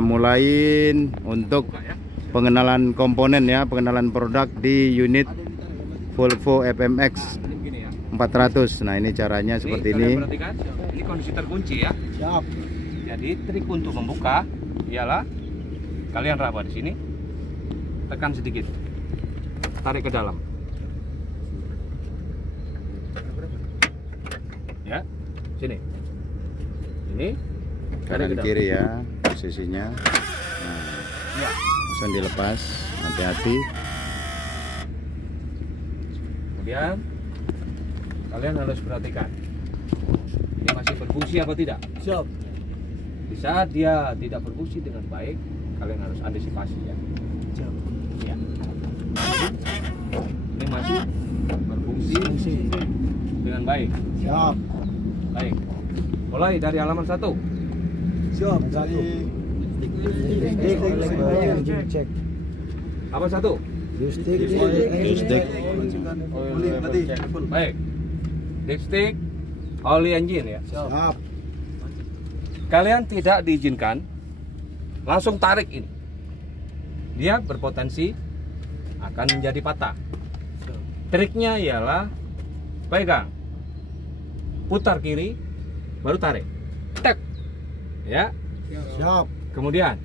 Mulain untuk pengenalan komponen ya, pengenalan produk di unit Volvo FMX 400. Nah, ini caranya seperti ini. Perhatikan, ini kondisi terkunci ya. Siap. Jadi trik untuk membuka ialah kalian raba di sini, tekan sedikit, tarik ke dalam. Ya, sini. Ini Kanan kiri ya posisinya. Nah, ya. langsung dilepas, hati-hati. Kemudian kalian harus perhatikan, ini masih berfungsi apa tidak? Siap. Di saat dia tidak berfungsi dengan baik, kalian harus antisipasi ya. Siap. Ya. Ini masih berfungsi dengan baik. Siap. Baik. Mulai dari halaman 1. Siap. Satu. Cek. Apa 1? Dipstick. Baik. Dipstick oli engine ya. Siap. Kalian tidak diizinkan langsung tarik ini. Dia berpotensi akan menjadi patah. Triknya ialah pegang, putar kiri, baru tarik. Tek. Ya. Siap. Kemudian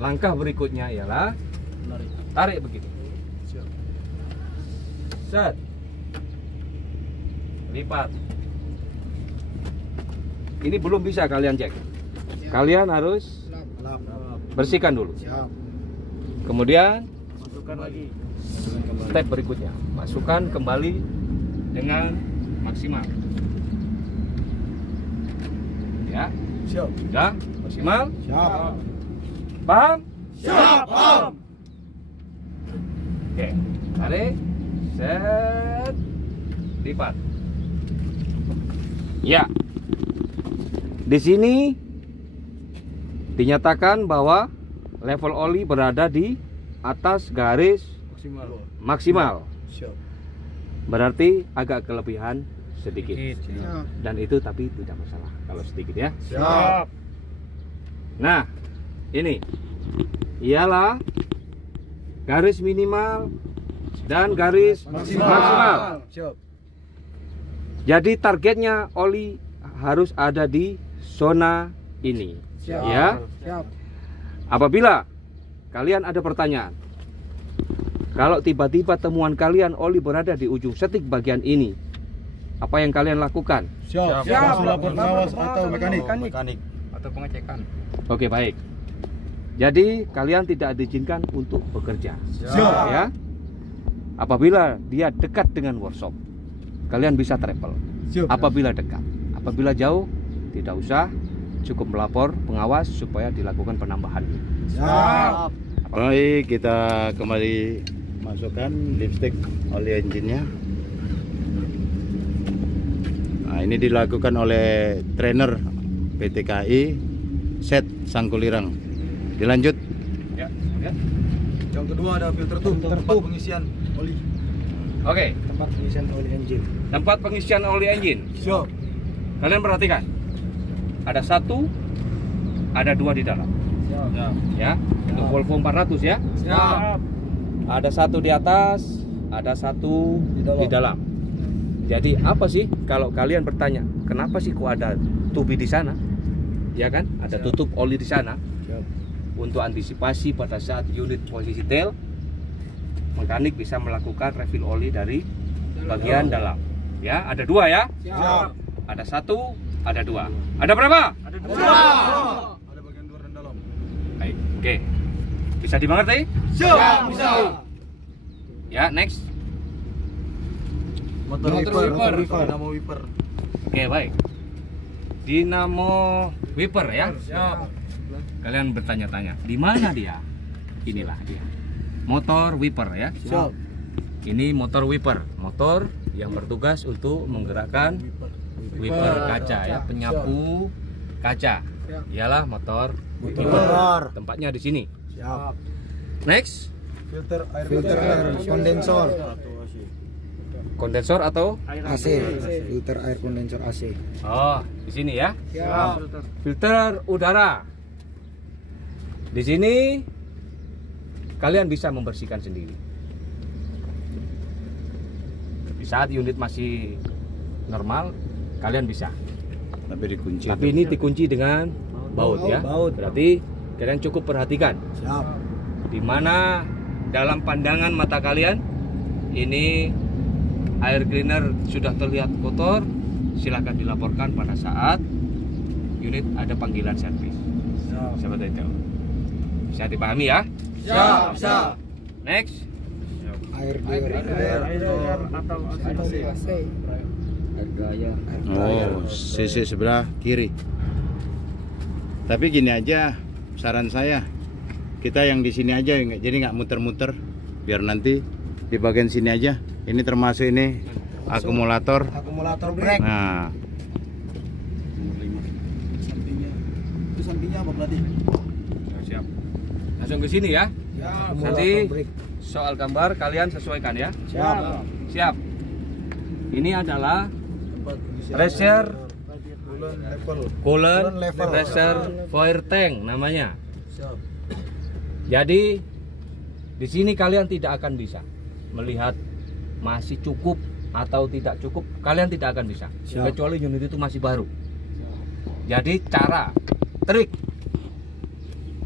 langkah berikutnya ialah tarik begitu. Siap. Set. Lipat. Ini belum bisa kalian cek. Kalian harus bersihkan dulu. Siap. Kemudian Masukkan lagi. step berikutnya, masukkan kembali dengan maksimal. Ya, Siap. sudah maksimal. Siap. Paham? Siap. Paham. Oke, tarik, set, lipat. Ya, di sini dinyatakan bahwa level oli berada di atas garis maksimal. Siap. Berarti agak kelebihan sedikit. Siap. Dan itu tapi tidak masalah kalau sedikit ya. Siap. Nah, ini ialah garis minimal dan garis maksimal. Siap. Jadi targetnya oli harus ada di zona ini. Siap. Ya. Siap. Apabila kalian ada pertanyaan, kalau tiba-tiba temuan kalian oli berada di ujung setik bagian ini, apa yang kalian lakukan? Siap. Langsung lapor Pengawas pengawas atau mekanik. atau pengecekan. Oke, baik. Jadi kalian tidak diizinkan untuk bekerja. Siap. Ya. Apabila dia dekat dengan workshop, kalian bisa travel. Siap. Apabila dekat, apabila jauh, tidak usah, cukup melapor pengawas supaya dilakukan penambahan. Siap. Baik, kita kembali masukkan dipstick oli engine-nya. Nah, ini dilakukan oleh trainer PT KAI Set Sangkulirang. Dilanjut. Ya. Yang kedua ada filter tube, tempat pengisian oli. Oke, Tempat pengisian oli engine. tempat pengisian oli engine. Siap. Kalian perhatikan, ada 1, ada 2 di dalam. Siap. Ya, untuk Volvo 400 ya. Siap. Ada 1 di atas, ada 1 di dalam. Jadi apa sih kalau kalian bertanya, kenapa sih kok ada tubi di sana? Ya kan, ada tutup oli di sana. Siap. Untuk antisipasi pada saat unit posisi tail, mekanik bisa melakukan refill oli dari bagian dalam. Ya, ada 2 ya. Siap. Ada 1, ada 2. Ada berapa? Ada bagian luar dan dalam. Baik, oke. Bisa dimengerti? Siap. Bisa. Ya, next. Motor wiper. Dinamo wiper. Oke, baik. Dinamo wiper ya. Siap. Kalian bertanya-tanya, di mana dia? Inilah dia. Motor wiper ya. Siap. Ini motor wiper, motor yang bertugas untuk menggerakkan wiper kaca ya, penyapu kaca. Ialah motor wiper. Tempatnya di sini. Siap. Next, Filter air. Filter air kondensor. kondensor atau AC. Filter air kondensor AC. oh di sini ya. Siap. Filter udara. Di sini kalian bisa membersihkan sendiri. Di saat unit masih normal, kalian bisa. Tapi dikunci. Tapi ini dikunci dengan baut ya. Berarti kalian cukup perhatikan. Siap. Di mana dalam pandangan mata kalian ini air cleaner sudah terlihat kotor, silakan dilaporkan pada saat unit ada panggilan servis. Seperti itu. Bisa dipahami ya? Siap, siap. Next. Air atau AC. Oh, sisi sebelah kiri. Tapi gini aja, saran saya, kita yang di sini aja, jadi nggak muter-muter, biar nanti di bagian sini aja. Ini termasuk ini akumulator. brake. Nah, Sampingnya. Itu sampingnya apa berarti? Siap. Langsung ke sini ya. Nanti soal gambar kalian sesuaikan ya. Siap. Siap. Ini adalah reservoir coolant level. reservoir tank namanya. Siap. Jadi di sini kalian tidak akan bisa melihat masih cukup atau tidak cukup. Kalian tidak akan bisa kecuali unit itu masih baru. Jadi trik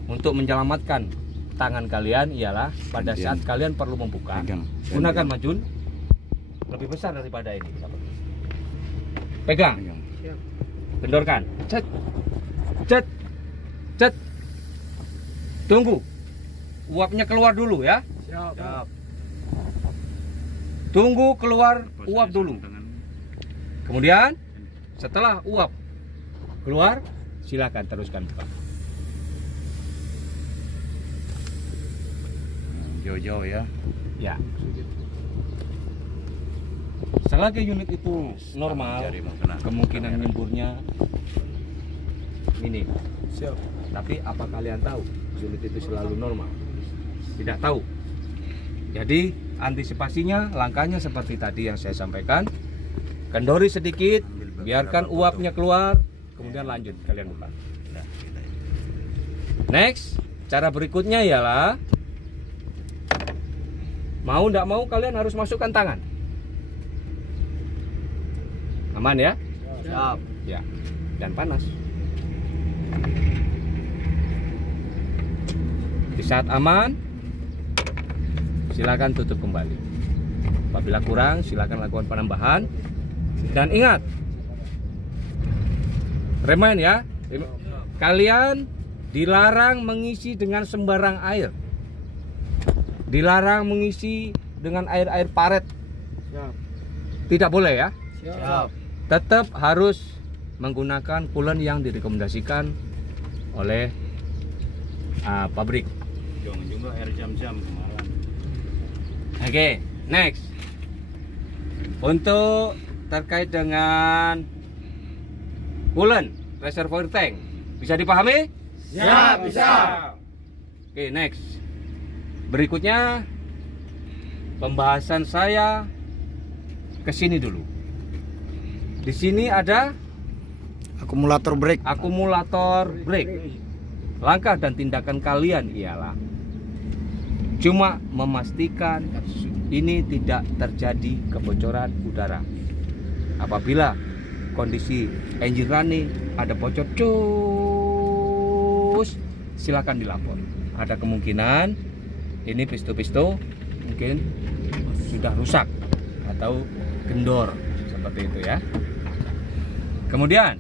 untuk menyelamatkan tangan kalian ialah pada saat kalian perlu membuka, gunakan majun lebih besar daripada ini. Pegang, kendorkan, cet, cet, cet. Tunggu, uapnya keluar dulu ya. Siap. Tunggu keluar uap dulu. Kemudian setelah uap keluar, silakan teruskan buka. jauh-jauh ya. Ya. Selagi unit itu normal, kemungkinan nyemburnya minim. Siap. Tapi apa kalian tahu unit itu selalu normal? Tidak tahu. Jadi antisipasinya, langkahnya seperti tadi yang saya sampaikan. Kendori sedikit, biarkan uapnya keluar, kemudian lanjut kalian buka. Next, cara berikutnya ialah mau tidak mau kalian harus masukkan tangan. Aman ya? Siap. Ya. Dan panas. Di saat aman, silakan tutup kembali. Apabila kurang, silakan lakukan penambahan. Dan ingat, remind ya, kalian dilarang mengisi dengan sembarang air. Dilarang mengisi dengan air-air paret. Siap. Tidak boleh ya. Siap. Tetap harus menggunakan coolant yang direkomendasikan oleh pabrik. Jangan juga air jam-jam kemarin. Oke, next. Untuk terkait dengan coolant reservoir tank, bisa dipahami? Siap, bisa. Oke, next. Berikutnya pembahasan saya ke sini dulu. Di sini ada Akumulator brake. akumulator brake. Langkah dan tindakan kalian ialah cuma memastikan ini tidak terjadi kebocoran udara. Apabila kondisi engine running ada bocor cus, silakan dilapor. Ada kemungkinan ini pisto-pisto mungkin sudah rusak atau kendor seperti itu ya. Kemudian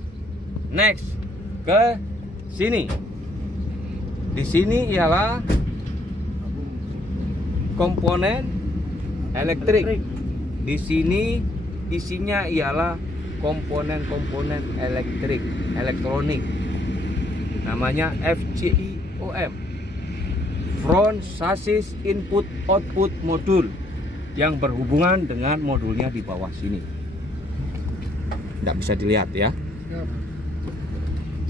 next ke sini. Di sini ialah komponen elektrik. Di sini isinya ialah komponen-komponen elektrik, elektronik. Namanya FCIOM. Front Chassis Input Output Module, yang berhubungan dengan modulnya di bawah sini. Tidak bisa dilihat ya.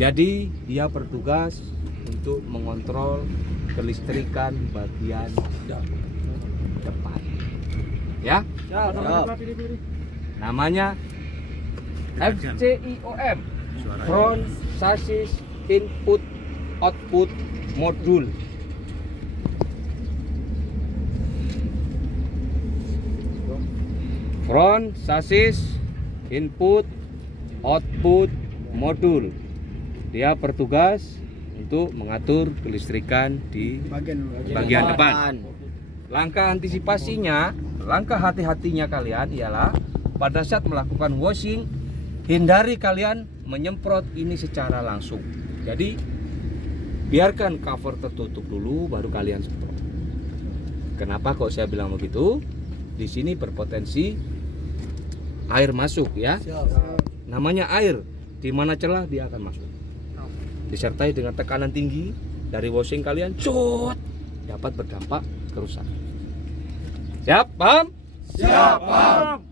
Jadi dia bertugas untuk mengontrol kelistrikan bagian depan. Ya. Namanya FCIOM, Front Chassis Input Output modul. Front, chassis, input, output, modul. Dia bertugas untuk mengatur kelistrikan di bagian depan. Langkah antisipasinya, langkah hati-hatinya kalian ialah pada saat melakukan washing, hindari kalian menyemprot ini secara langsung. Jadi biarkan cover tertutup dulu baru kalian semprot. Kenapa kok saya bilang begitu? Di sini berpotensi air masuk ya. Namanya air, di mana celah dia akan masuk. Disertai dengan tekanan tinggi dari washing kalian, dapat berdampak kerusakan. Siap, paham? Siap, paham.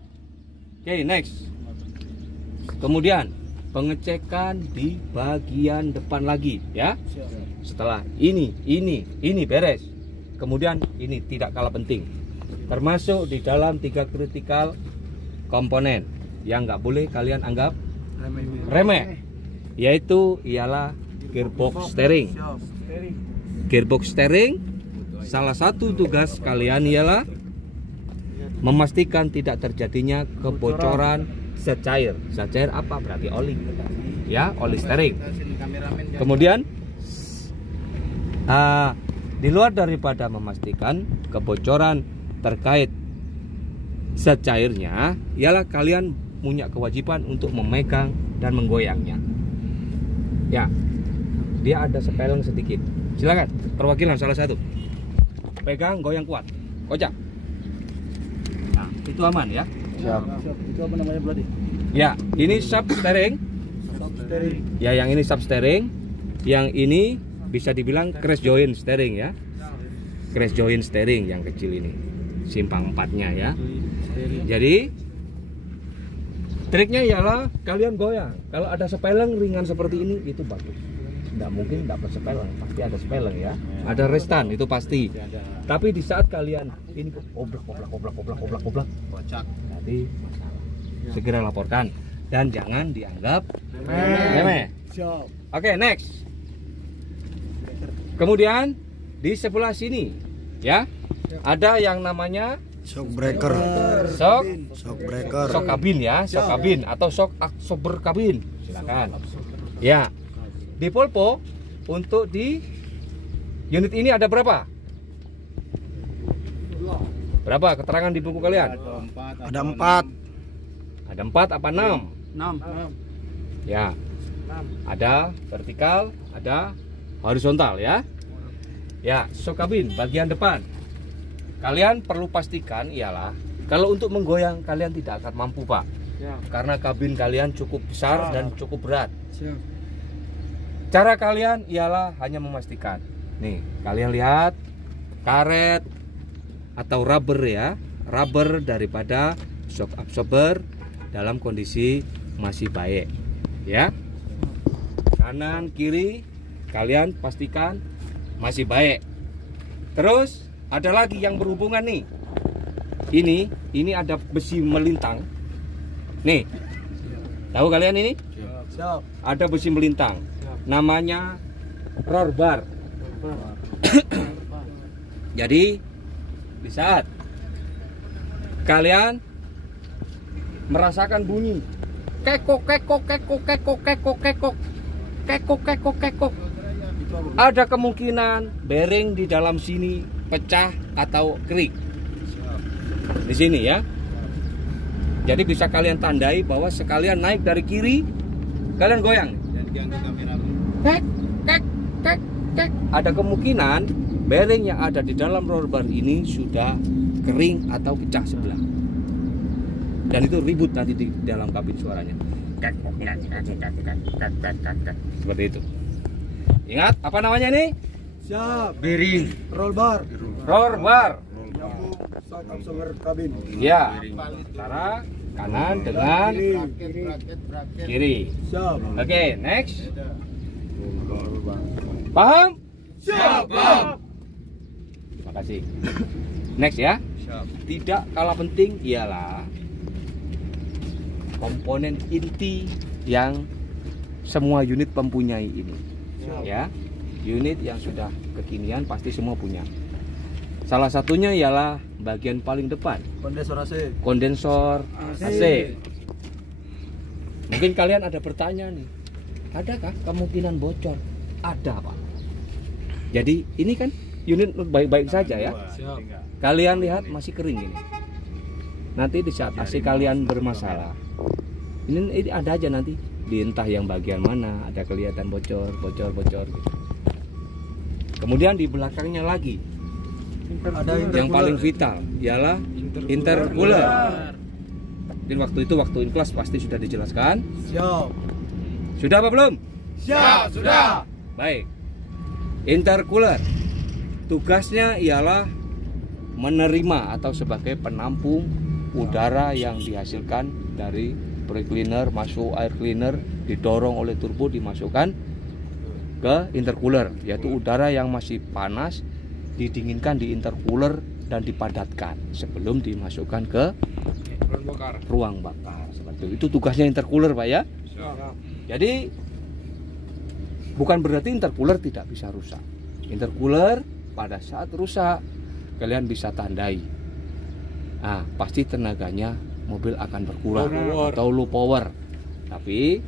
Oke, next. Kemudian pengecekan di bagian depan lagi ya. Setelah ini beres. Kemudian ini tidak kalah penting. Termasuk di dalam 3 kritikal komponen yang nggak boleh kalian anggap remeh, yaitu ialah gearbox steering. Gearbox steering, salah satu tugas kalian ialah memastikan tidak terjadinya kebocoran zat cair. Zat cair apa? Berarti oli, ya, oli steering. Kemudian di luar daripada memastikan kebocoran terkait zat cairnya, ialah kalian punya kewajiban untuk memegang dan menggoyangnya. Ya, dia ada sepeleng sedikit. Silakan, perwakilan salah satu. Pegang, goyang kuat. Kocak. Nah, itu aman ya. Siap. Itu apa namanya berarti? Ya, ini sub steering. Ya, yang ini sub steering. Yang ini bisa dibilang crash joint steering ya. Crash joint steering yang kecil ini. Simpang 4-nya ya. Jadi triknya ialah kalian goyang. Kalau ada sepeleng ringan seperti ini itu bagus. Tidak mungkin dapat sepeleng, pasti ada sepeleng ya. Ada restan itu pasti. Tapi di saat kalian ini oblak, kocak, nanti masalah. Segera laporkan dan jangan dianggap remeh. Oke, next. Kemudian di sebelah sini ya ada yang namanya Shock breaker. Shock breaker. Shock kabin ya, shock kabin atau shock absorber kabin. Silakan. Ya. Di Polpo untuk di unit ini ada berapa? Berapa keterangan di buku kalian? Ada 4. Ada 4 apa 6? 6. Ya. Ada vertikal, ada horizontal ya. Ya, shock kabin bagian depan. Kalian perlu pastikan ialah kalau untuk menggoyang kalian tidak akan mampu, Pak. Karena kabin kalian cukup besar dan cukup berat. Cara kalian ialah hanya memastikan. Nih, kalian lihat karet atau rubber ya, rubber daripada shock absorber dalam kondisi masih baik. Ya. Kanan, kiri kalian pastikan masih baik. Terus ada lagi yang berhubungan nih. Ini ada besi melintang. Nih. Tahu kalian ini? Siap. Ada besi melintang. Namanya roll bar. Jadi di saat kalian merasakan bunyi kekok, ada kemungkinan bearing di dalam sini pecah atau kerik. Di sini ya. Jadi bisa kalian tandai bahwa sekalian naik dari kiri, kalian goyang. Ada kemungkinan bearing yang ada di dalam roller bar ini sudah kering atau pecah sebelah. Dan itu ribut nanti di dalam kabin suaranya. Seperti itu. Ingat apa namanya ini? Siap. Bearing. Roll bar. Roller bar. Shock absorber kabin. Ya. Cara kanan dengan kiri. Siap. Oke, next. Paham? Siap, paham. Terima kasih. Next ya. Siap. Tidak kalah penting ialah komponen inti yang semua unit mempunyai ini. Ya. unit yang sudah kekinian pasti semua punya. Salah satunya ialah bagian paling depan, Kondensor AC. kondensor AC. Mungkin kalian ada bertanya nih, adakah kemungkinan bocor? Ada, Pak. Jadi ini kan unit baik-baik saja ya. Kalian lihat masih kering ini. Nanti di saat AC kalian bermasalah, ini ada aja nanti di entah yang bagian mana ada kelihatan bocor gitu. Kemudian di belakangnya lagi Ada yang paling vital ialah intercooler. Dan waktu in kelas pasti sudah dijelaskan. Siap. Sudah apa belum? Siap, sudah. Baik. Intercooler tugasnya ialah menerima atau sebagai penampung udara yang dihasilkan dari brake cleaner, masuk air cleaner, didorong oleh turbo dimasukkan ke intercooler, yaitu udara yang masih panas didinginkan di intercooler dan dipadatkan sebelum dimasukkan ke ruang bakar. Seperti itu tugasnya intercooler, Pak ya. Jadi bukan berarti intercooler tidak bisa rusak. Intercooler pada saat rusak kalian bisa tandai. Nah, pasti tenaganya mobil akan berkurang atau low power. Tapi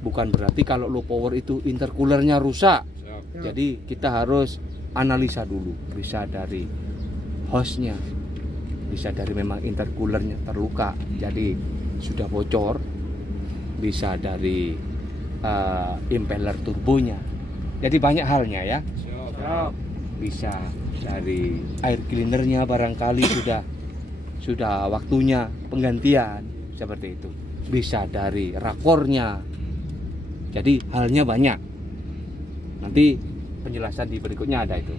bukan berarti kalau low power itu intercoolernya rusak. Jadi kita harus analisa dulu, bisa dari hostnya, bisa dari memang intercoolernya terluka jadi sudah bocor, bisa dari impeller turbonya, jadi banyak halnya ya. Bisa dari air cleanernya barangkali sudah waktunya penggantian, seperti itu. Bisa dari rakornya, jadi halnya banyak. Nanti penjelasan di berikutnya ada itu.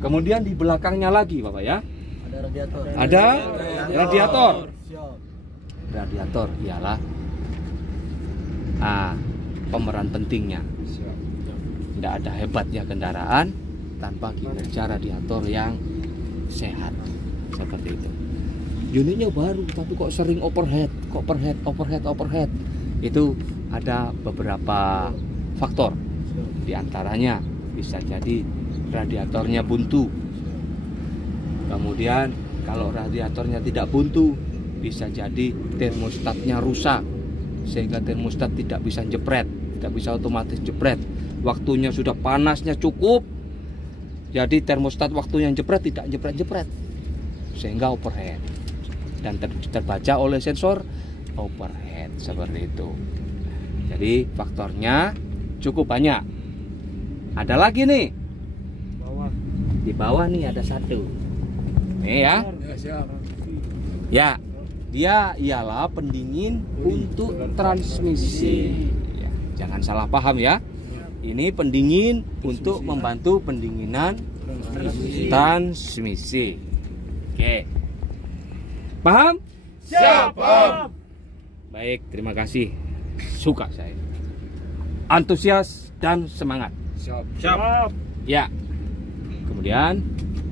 Kemudian di belakangnya lagi, Bapak ya, Ada radiator. ada radiator. Siap. Radiator ialah pemeran pentingnya. Tidak ada hebatnya kendaraan tanpa kinerja radiator yang sehat, seperti itu. Unitnya baru tapi kok sering overheat. Itu ada beberapa faktor. Di antaranya bisa jadi radiatornya buntu. Kemudian kalau radiatornya tidak buntu, bisa jadi termostatnya rusak sehingga termostat tidak bisa jepret, tidak bisa otomatis jepret. Waktunya sudah panasnya cukup, jadi termostat waktu yang jepret tidak jepret sehingga overheat dan terbaca oleh sensor overheat, seperti itu. Jadi faktornya cukup banyak. Ada lagi nih, di bawah nih ada satu nih ya. Ya, dia ialah pendingin untuk transmisi ya, jangan salah paham ya. Ini pendingin untuk membantu pendinginan transmisi. Oke, paham? Siap, Om. Baik, terima kasih. Suka saya, antusias dan semangat. Siap. Ya. Kemudian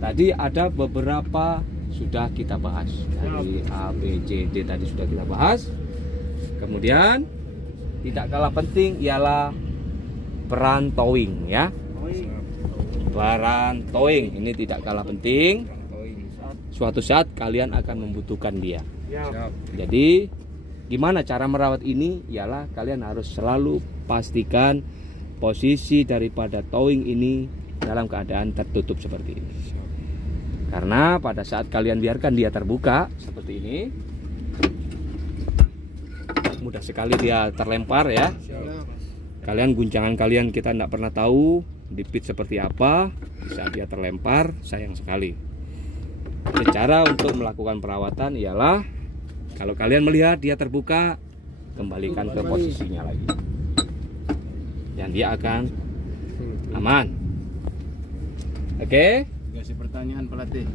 tadi ada beberapa sudah kita bahas, dari A, B, C, D tadi sudah kita bahas. Kemudian tidak kalah penting ialah peran towing ya. Peran towing ini tidak kalah penting. Suatu saat kalian akan membutuhkan dia. Jadi gimana cara merawat ini? Ialah kalian harus selalu pastikan posisi daripada towing ini dalam keadaan tertutup seperti ini. Karena pada saat kalian biarkan dia terbuka seperti ini, mudah sekali dia terlempar ya. Kalian guncangan kalian kita tidak pernah tahu di pit seperti apa, bisa dia terlempar, sayang sekali. Cara untuk melakukan perawatan ialah kalau kalian melihat dia terbuka, kembalikan ke posisinya lagi, dan dia akan aman. Oke? Kasih pertanyaan pelatih.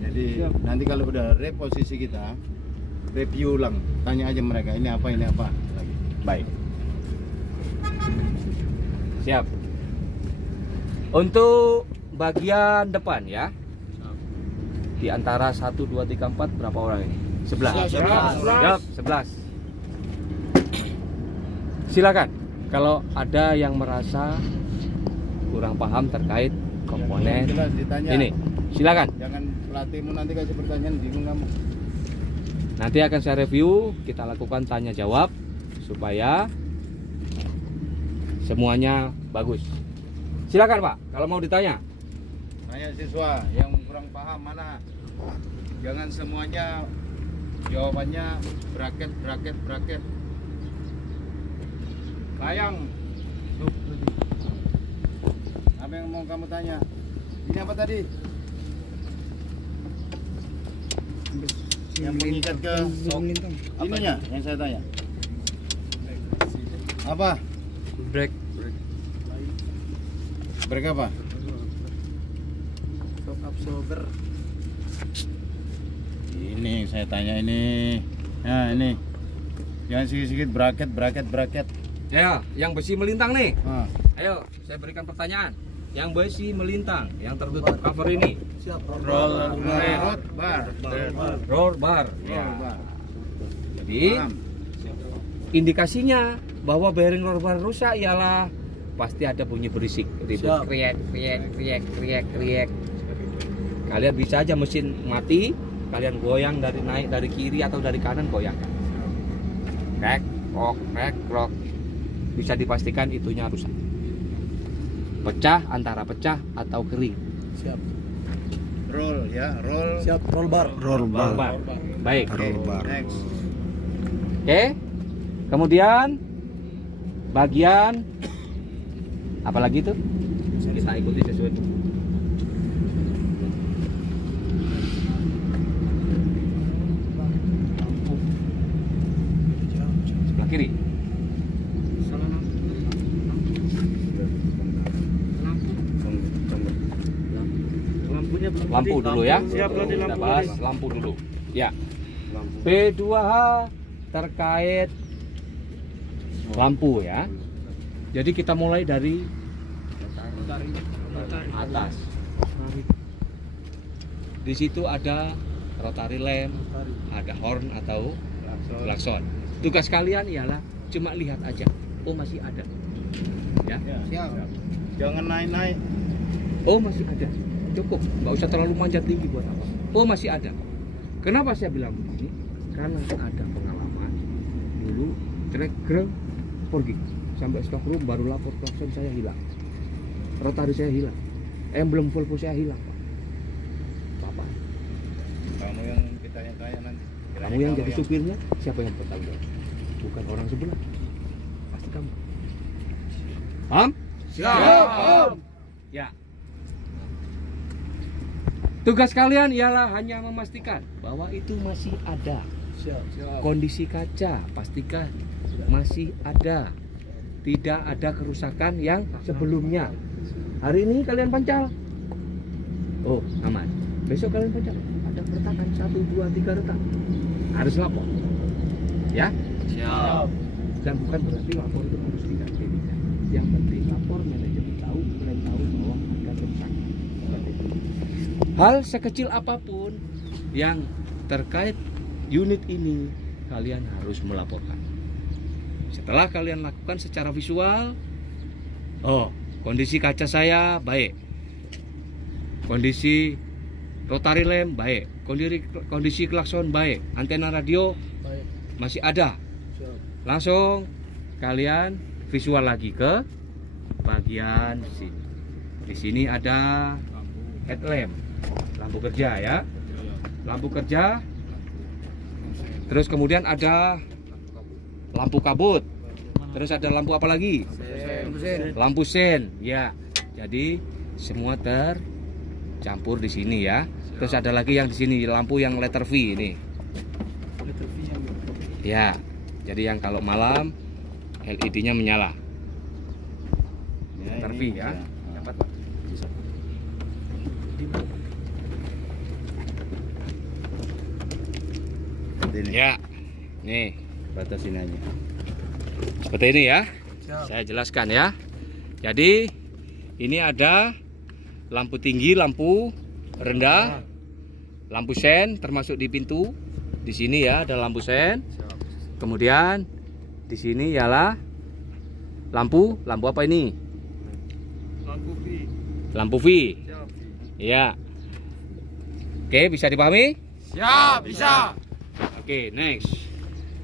Jadi nanti kalau udah reposisi kita, review ulang, tanya aja mereka ini apa lagi. Baik. Siap. Untuk bagian depan ya, di antara 1, 2, 3, 4 berapa orang ini? 11. Siap, 11. Silakan. Kalau ada yang merasa kurang paham terkait komponen Jelas ditanya. ini. Silakan. Jangan pelatihmu nanti kasih pertanyaan bingung kamu. Nanti akan saya review, kita lakukan tanya jawab supaya semuanya bagus. Silakan Pak, kalau mau ditanya. Tanya siswa yang kurang paham mana. Jangan semuanya jawabannya bracket. Layang. Apa yang mau kamu tanya? Ini apa tadi? Yang mengikat ke ininya yang saya tanya. Apa? Break. Brake apa? Shock absorber. Ini yang saya tanya ini. Nah, ini. Jangan sikit-sikit bracket. Ya, yang besi melintang nih. Ah. Ayo, saya berikan pertanyaan. Yang besi melintang, yang tertutup cover ini. Siap. Roll bar. Roll bar. Ya. Roll bar. Jadi, Paham? indikasinya bahwa bearing roll bar rusak ialah pasti ada bunyi berisik, ribut, Siap. kriek. Kalian bisa aja mesin mati, kalian goyang naik dari kiri atau dari kanan goyang. Krek, krok. Bisa dipastikan itunya rusak. Pecah, antara pecah atau kering. Siap. Roll ya, roll. Siap. Roll bar. Roll bar. Baik. Oke, Roll bar. next. Oke. Kemudian bagian apalagi itu? Kita ikuti sesuai itu. Sebelah kiri. Lampu dulu ya. Kita bahas lampu dulu. Ya. P2H terkait lampu ya. Jadi kita mulai dari atas. Di situ ada rotary lamp, ada horn atau klakson. Tugas kalian ialah cuma lihat aja. Oh masih ada. Ya. Siap. Jangan naik-naik. Oh masih ada. Cukup, nggak usah terlalu manjat tinggi buat apa. Oh masih ada. Kenapa saya bilang begini? Karena ada pengalaman dulu trek pergi sampai stock room baru lapor klakson saya hilang, rotary saya hilang, emblem Volvo saya hilang Pak. Bapak, Kamu yang ditanya-tanya nanti. kamu yang jadi supirnya, siapa yang bertanggung jawab? Bukan orang sebelah, pasti kamu. Paham? Siap. Ya. Tugas kalian ialah hanya memastikan bahwa itu masih ada. Siap. Kondisi kaca pastikan masih ada. Tidak ada kerusakan yang sebelumnya. Hari ini kalian pancal. Oh, aman. Besok kalian pancal. Ada keretakan 1, 2, 3 retak. Harus lapor. Ya? Siap. Dan bukan berarti lapor itu harus tidak tidak. Yang penting lapor manajemen tahu, kalian tahu bahwa ada kerusakan. Hal sekecil apapun yang terkait unit ini kalian harus melaporkan. Setelah kalian lakukan secara visual, oh kondisi kaca saya baik, kondisi rotary lamp baik, kondisi klakson baik, antena radio Baik. masih ada. Siap. Langsung kalian visual lagi ke bagian sini. Di sini ada headlamp, lampu kerja ya, lampu kerja. Terus kemudian ada lampu kabut. Terus ada lampu apa lagi? Lampu sen. Ya. Jadi semua tercampur di sini ya. Terus ada lagi yang di sini lampu yang letter V ini. Ya. Jadi yang kalau malam LED-nya menyala. Letter V ya. Dapat Pak? Ini. Ya. Nih, Batas ini aja. seperti ini ya. Siap. Saya jelaskan ya. Jadi ini ada lampu tinggi, lampu rendah, lampu sen termasuk di pintu. Di sini ya ada lampu sen. Kemudian di sini ialah lampu apa ini? Lampu V. Ya. Oke, bisa dipahami? Siap, bisa. Oke, next.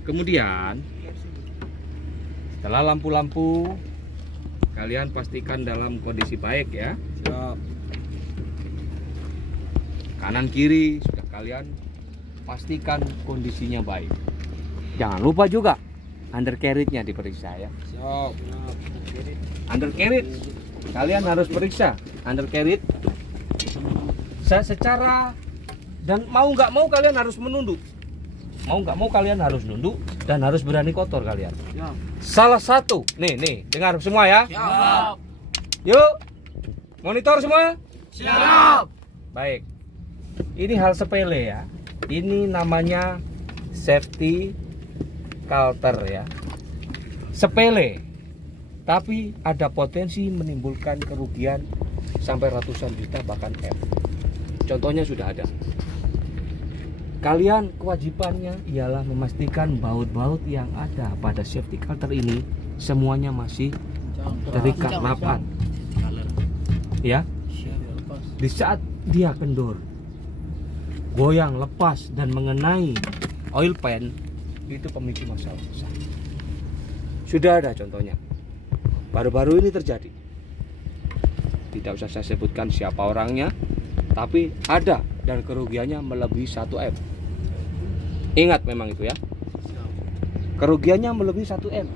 Kemudian setelah lampu-lampu kalian pastikan dalam kondisi baik ya. Siap. Kanan kiri sudah kalian pastikan kondisinya baik. Jangan lupa juga undercarriage-nya diperiksa ya. Siap. Undercarriage kalian harus periksa undercarriage secara, dan mau nggak mau kalian harus menunduk. Mau nggak mau kalian harus nunduk dan harus berani kotor kalian. Siap. Salah satu, nih dengar semua ya. Siap. Yuk, monitor semua. Siap. Baik. Ini hal sepele ya. Ini namanya safety culter ya. Sepele, tapi ada potensi menimbulkan kerugian sampai ratusan juta bahkan M. Contohnya sudah ada. Kalian kewajibannya ialah memastikan baut-baut yang ada pada safety culter ini semuanya masih terikat rapat. Ya. Di saat dia kendor, goyang, lepas dan mengenai oil pan, itu pemicu masalah besar. Sudah ada contohnya. Baru-baru ini terjadi. Tidak usah saya sebutkan siapa orangnya, tapi ada dan kerugiannya melebihi 1 M. Ingat memang itu ya. Kerugiannya melebihi 1 M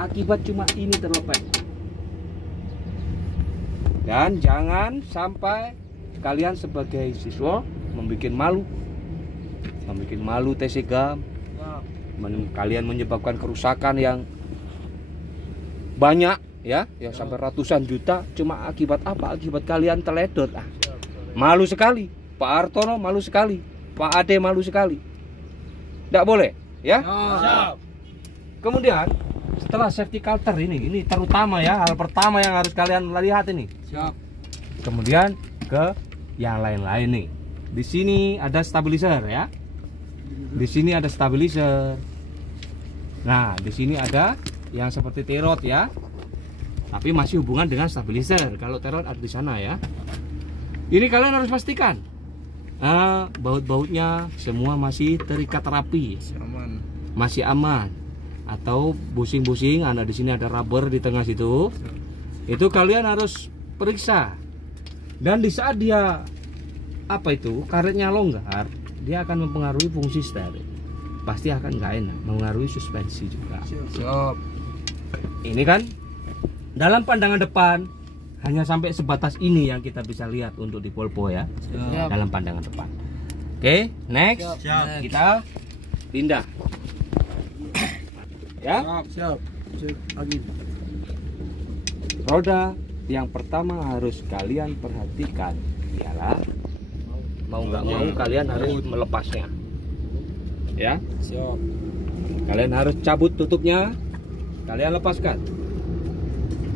akibat cuma ini terlepas. Dan jangan sampai kalian sebagai siswa membuat malu TC Gam. Kalian menyebabkan kerusakan yang banyak ya, yang sampai ratusan juta cuma akibat apa? Akibat kalian teledor. Malu sekali. Pak Hartono malu sekali. Pak Ade malu sekali. Tidak boleh ya. Siap. Kemudian setelah safety culter ini terutama ya, hal pertama yang harus kalian lihat ini. Siap. Kemudian ke yang lain-lain nih. Di sini ada stabilizer ya. Di sini ada stabilizer. Nah, di sini ada yang seperti terot ya. Tapi masih hubungan dengan stabilizer. Kalau terot ada di sana ya. Ini kalian harus pastikan. Baut-bautnya semua masih terikat rapi. Aman. Masih aman. Atau busing-busing, di sini ada rubber di tengah situ. Itu kalian harus periksa. Dan di saat dia karetnya longgar, dia akan mempengaruhi fungsi steering. Pasti akan nggak enak, mengaruhi suspensi juga. Siap. Ini kan dalam pandangan depan hanya sampai sebatas ini yang kita bisa lihat untuk di polpo ya. Siap. Dalam pandangan depan. Oke, next. Siap. Kita pindah. Ya. Siap. Cek lagi. Roda yang pertama harus kalian perhatikan ialah mau nggak mau kalian harus melepasnya. Ya. Siap. Kalian harus cabut tutupnya. Kalian lepaskan.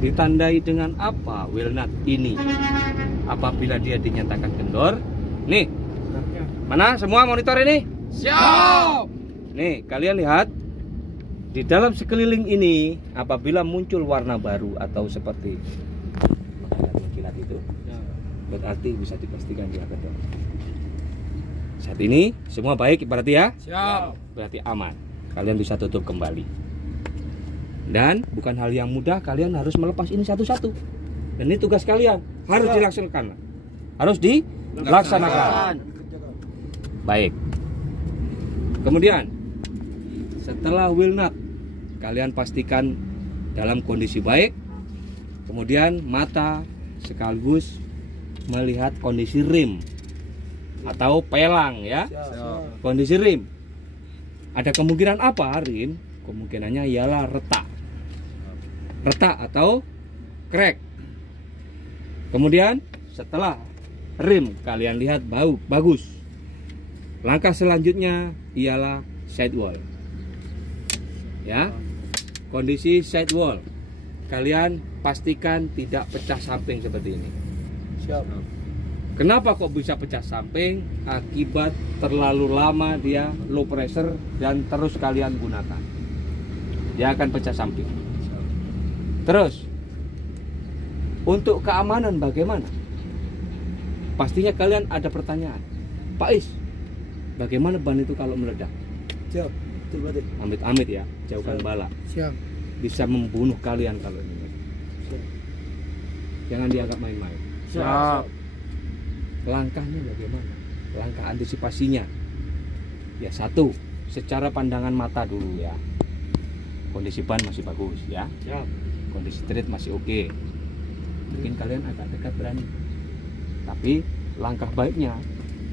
Ditandai dengan apa wheel nut ini? Apabila dia dinyatakan kendor. Nih. Mana semua monitor ini? Siap. Nih, kalian lihat. Di dalam sekeliling ini apabila muncul warna baru atau seperti kilat itu, berarti bisa dipastikan dia kendor. Saat ini semua baik berarti ya? Siap. Berarti aman. Kalian bisa tutup kembali. Dan bukan hal yang mudah, kalian harus melepas ini satu-satu. Dan ini tugas kalian, harus dilaksanakan. Harus dilaksanakan. Baik. Kemudian setelah wheel nut kalian pastikan dalam kondisi baik. Kemudian mata sekaligus melihat kondisi rim atau pelang ya. Siap. Kondisi rim. Ada kemungkinan apa rim? Kemungkinannya ialah retak atau crack. Kemudian setelah rim kalian lihat bagus. Langkah selanjutnya ialah sidewall. Ya. Kondisi sidewall. Kalian pastikan tidak pecah samping seperti ini. Siap. Kenapa kok bisa pecah samping? Akibat terlalu lama dia low pressure dan terus kalian gunakan. Dia akan pecah samping. Terus Untuk keamanan bagaimana? Pastinya kalian ada pertanyaan. Pak Is, bagaimana ban itu kalau meledak? Siap. Betul berarti. Amit-amit ya, jauhkan bala. Siap. Bisa membunuh kalian kalau ini. Siap. Jangan dianggap main-main. Siap. Langkahnya bagaimana? Langkah antisipasinya. Ya, satu, secara pandangan mata dulu ya. Kondisi ban masih bagus ya. Siap. Kondisi tread masih oke. Mungkin kalian agak dekat berani. Tapi langkah baiknya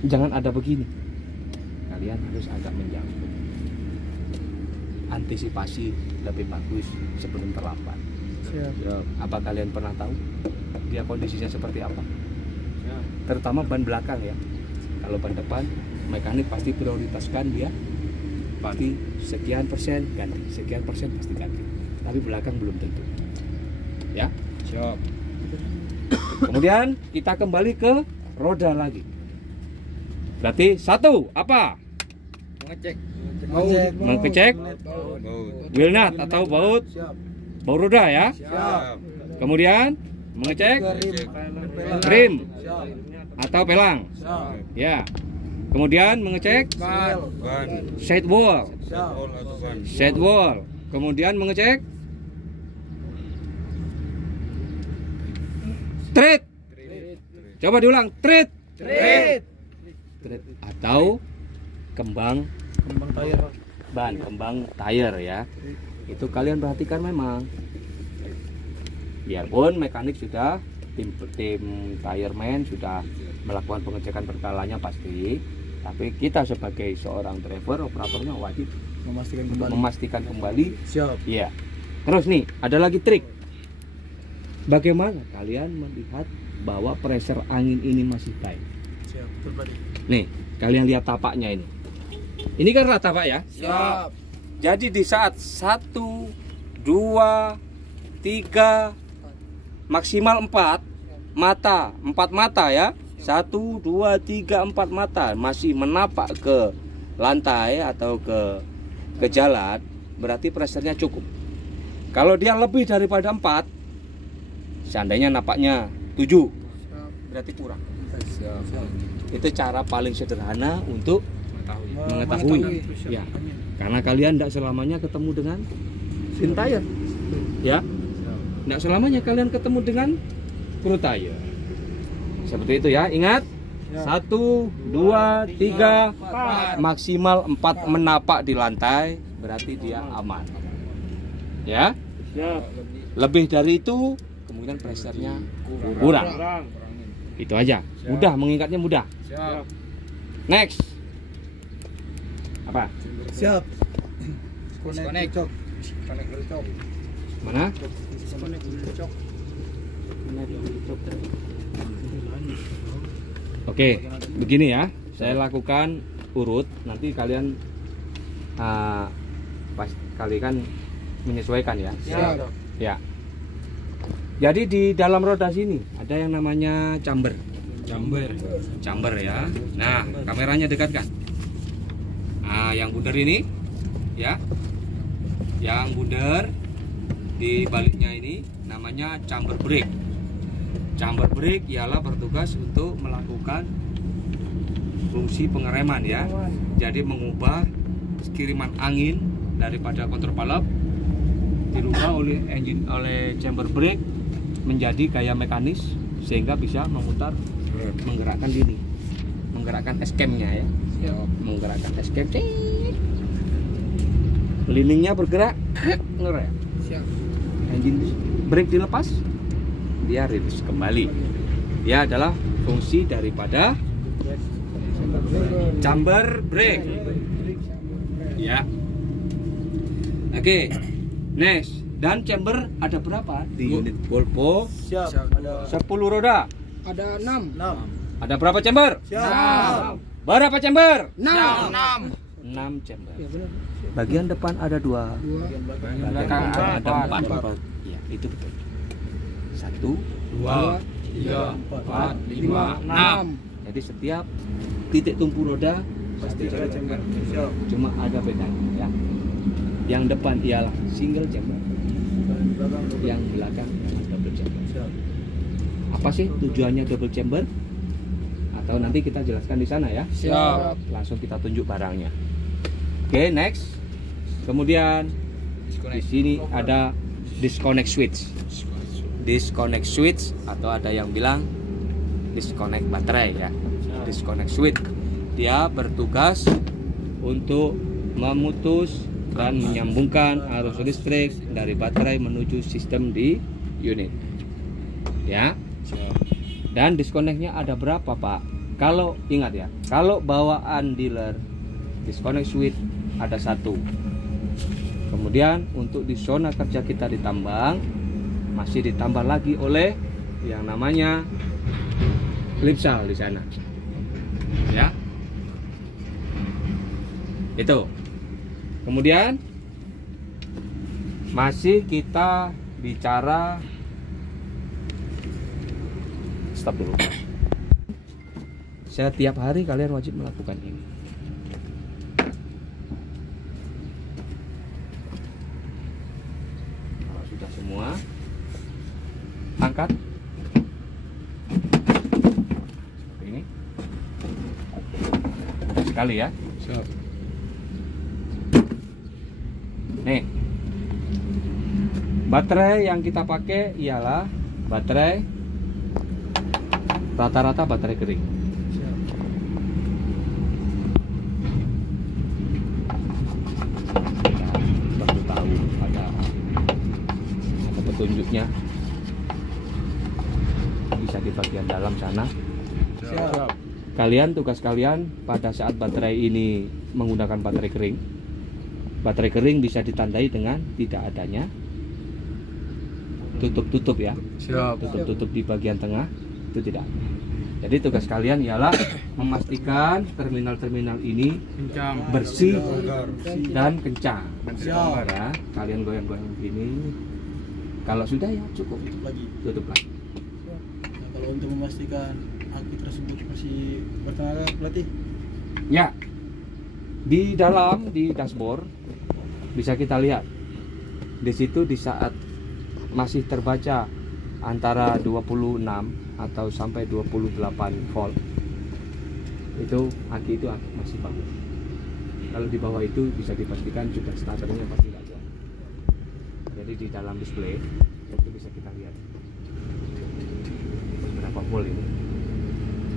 jangan ada begini. Kalian harus agak menjauh. Antisipasi lebih bagus sebelum terlambat. Siap. Apa kalian pernah tahu dia kondisinya seperti apa? Terutama ban belakang ya. Kalau ban depan, mekanik pasti prioritaskan dia pasti sekian persen ganti, sekian persen pasti ganti. Tapi belakang belum tentu. Ya. Siap. Kemudian kita kembali ke roda lagi. Berarti satu apa? Mengecek. Mengecek wheel nut atau baut Siap. baut roda ya. Siap. Kemudian mengecek rim atau pelang. Siap. Ya. Kemudian mengecek Ban. sidewall. Siap. Sidewall. Kemudian mengecek tread. Coba diulang, tread. Tread. Tread atau kembang Kembang tayar. ban, kembang tire ya. Itu kalian perhatikan memang. Biarpun mekanik sudah tim tireman sudah melakukan pengecekan berkalanya pasti, tapi kita sebagai seorang driver operatornya wajib Memastikan kembali. Siap. Iya. Terus nih, ada lagi trik. Bagaimana kalian melihat bahwa pressure angin ini masih baik? Siap. Betul berarti. Nih, kalian lihat tapaknya ini. Ini kan rata Pak ya? Siap. Jadi di saat 1, 2, 3, maksimal 4 mata, 4 mata ya. 1, 2, 3, 4 mata masih menapak ke lantai atau ke jalan, berarti pressure-nya cukup. Kalau dia lebih daripada 4, seandainya napaknya 7, berarti kurang. Itu cara paling sederhana untuk mengetahui. Ya, karena kalian tidak selamanya ketemu dengan fin tire, ya. Tidak selamanya kalian ketemu dengan screw tire. Seperti itu ya. Ingat, 1, 2, 3, maksimal 4 menapak di lantai, berarti dia aman. Ya. Lebih dari itu, kemungkinan pressure-nya kurang. Itu aja. Mudah, mengingatnya mudah. Next. Apa? Siap. Connect. Mana? Oke, begini ya. Saya lakukan urut. Nanti kalian pas kali kan menyesuaikan ya. Siap. Ya. Jadi di dalam roda sini ada yang namanya chamber. Chamber ya. Nah, kameranya dekatkan. Nah, yang bundar ini ya. Yang bundar di baliknya ini namanya chamber brake. Chamber brake ialah bertugas untuk melakukan fungsi pengereman ya. Jadi mengubah kiriman angin daripada kontrol valve dirubah oleh chamber brake menjadi gaya mekanis sehingga bisa memutar, menggerakkan ini, menggerakkan escape-nya ya. Menggerakkan escape. Liningnya bergerak, ngerem. Engine brake dilepas, dia release kembali. Dia adalah fungsi daripada chamber brake. Ya. Oke. Next. Dan chamber ada berapa di unit Volvo? Siap. Ada 10 roda. Ada 6. 6. Ada berapa chamber? Siap. Berapa chamber? 6. 6 chamber. Bagian depan ada 2. Bagian belakang ada 4. Ya, itu betul. 1, 2, 3, 4, 5, 6. Jadi setiap titik tumpu roda pasti Ada chamber. Siap. cuma ada bedanya ya. Yang depan ialah single chamber, Belakang. yang belakang double chamber. Siap. Apa sih tujuannya double chamber? Atau nanti kita jelaskan di sana ya. Siap. Langsung kita tunjuk barangnya. Oke, next. Kemudian di sini ada disconnect switch. Disconnect switch atau ada yang bilang disconnect baterai ya. Disconnect switch. Dia bertugas untuk memutus dan menyambungkan arus listrik dari baterai menuju sistem di unit. Ya. Dan disconnectnya ada berapa, Pak? Kalau ingat ya, kalau bawaan dealer disconnect switch ada 1. Kemudian untuk di zona kerja kita di tambang masih ditambah lagi oleh yang namanya lipsal di sana. Ya. Itu. Kemudian masih kita bicara, stop dulu. Setiap hari kalian wajib melakukan ini. Kalau sudah semua, angkat seperti ini. Mudah sekali ya. Siap. Nih, baterai yang kita pakai ialah baterai rata-rata baterai kering. Baru tahu ada petunjuknya, bisa di bagian dalam sana. Siap. Kalian, tugas kalian pada saat baterai ini menggunakan baterai kering. Baterai kering bisa ditandai dengan tidak adanya tutup-tutup ya. Siap. Tutup-tutup di bagian tengah itu tidak. Jadi tugas kalian ialah memastikan terminal-terminal ini Kencang. bersih dan kencang. Siap. Ya, kalian goyang-goyang begini. Kalau sudah ya cukup, lagi. tutup lagi. Nah, kalau untuk memastikan aki tersebut masih bertenaga pelatih, Ya, di dalam di dashboard bisa kita lihat di situ di saat masih terbaca antara 26 atau sampai 28 volt itu aki itu masih bagus. Kalau di bawah itu bisa dipastikan sudah starternya pasti tidak jalan. Jadi di dalam display itu bisa kita lihat berapa volt ini.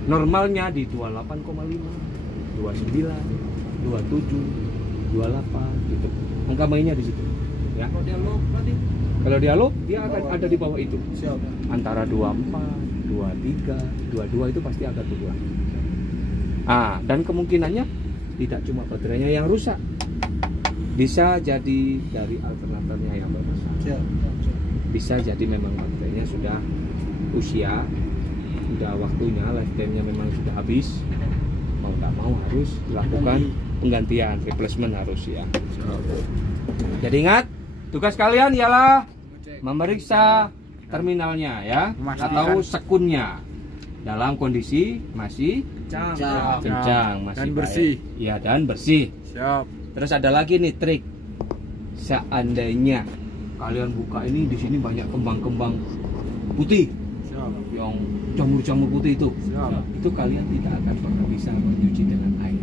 Normalnya di 28,5, 29, 27, 28 gitu. Angka mainnya di situ. Ya. Kalau dia low berarti Kalau dia low, dia akan ada di bawah itu. siap. Antara 24, 23, 22 itu pasti akan turun. Ah, dan kemungkinannya tidak cuma baterainya yang rusak. Bisa jadi dari alternatornya yang bermasalah. Siap. Bisa jadi memang baterainya sudah usia, sudah waktunya, lifetime-nya memang sudah habis. Mau nggak mau harus dilakukan penggantian, replacement harus ya. Jadi ingat, tugas kalian ialah memeriksa terminalnya ya, atau sekunnya dalam kondisi masih kencang, masih Dan baik. bersih. Ya, dan bersih. siap. Terus ada lagi nih trik. Seandainya kalian buka ini, di sini banyak kembang-kembang putih, Siap. yang jamur-jamur putih itu. Siap. Itu kalian tidak akan pernah bisa mencuci dengan air.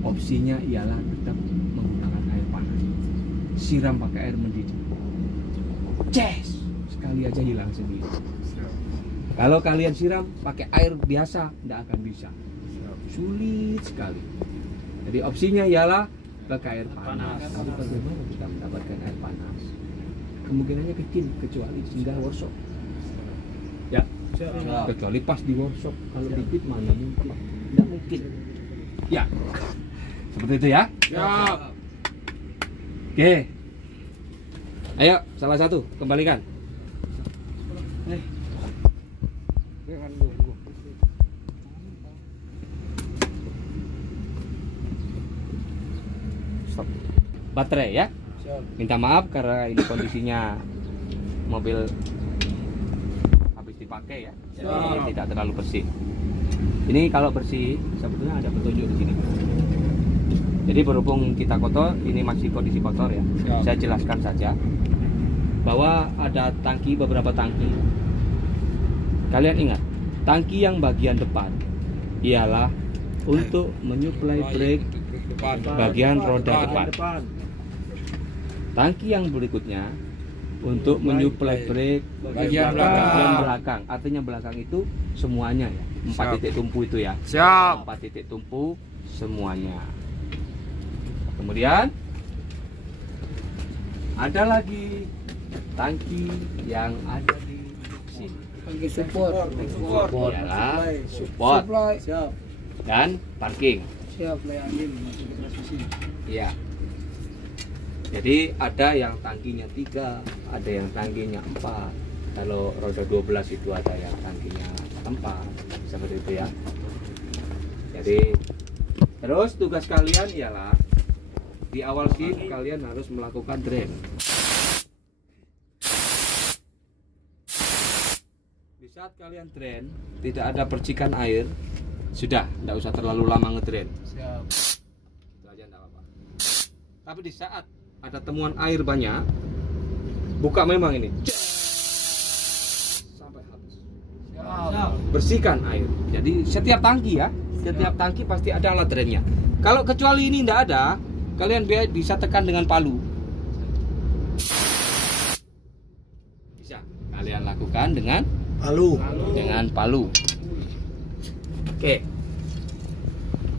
Opsinya ialah tetap menggunakan air panas. Siram pakai air mendidih. Ces, sekali aja hilang sendiri. Kalau kalian siram pakai air biasa, tidak akan bisa. Sulit sekali. Jadi opsinya ialah pakai air panas. Tapi bagaimana kita mendapatkan air panas? Kemungkinannya kecil, kecuali singgah workshop. Ya, kecuali pas di workshop. Kalau di pit mana mungkin? Tidak mungkin. Ya, seperti itu ya. Siap. Oke. Ayo, salah satu kembalikan. Stop. Baterai ya. Siap. Minta maaf karena ini kondisinya mobil habis dipakai ya, jadi tidak terlalu bersih. Ini kalau bersih sebetulnya ada petunjuk di sini. Jadi berhubung kita kotor, ini masih kondisi kotor ya. Siap. Saya jelaskan saja bahwa ada tangki, beberapa tangki Kalian ingat, tangki yang bagian depan ialah untuk menyuplai brake bagian roda depan. Tangki yang berikutnya untuk menyuplai brake bagian belakang. Artinya belakang itu semuanya ya. 4 titik tumpu itu ya. Siap. 4 titik tumpu semuanya. Kemudian ada lagi tangki yang ada di sini. Tangki support. Ialah support Siap. dan parking. Siap, layangin masuk ke transmisi. Iya. Jadi ada yang tangkinya 3, ada yang tangkinya 4. Kalau roda 12 itu ada yang tangkinya 4, seperti itu ya. Jadi terus tugas kalian ialah di awal shift kalian harus melakukan drain. Di saat kalian drain tidak ada percikan air, sudah tidak usah terlalu lama ngedrain. Siap. Itu aja enggak apa-apa. Tapi di saat ada temuan air banyak, buka memang ini sampai habis. Siap. Bersihkan air. Jadi setiap tangki ya, setiap tangki pasti ada alat drainnya. Kalau kecuali ini tidak ada, kalian bisa tekan dengan palu. Bisa kalian lakukan dengan palu. Oke.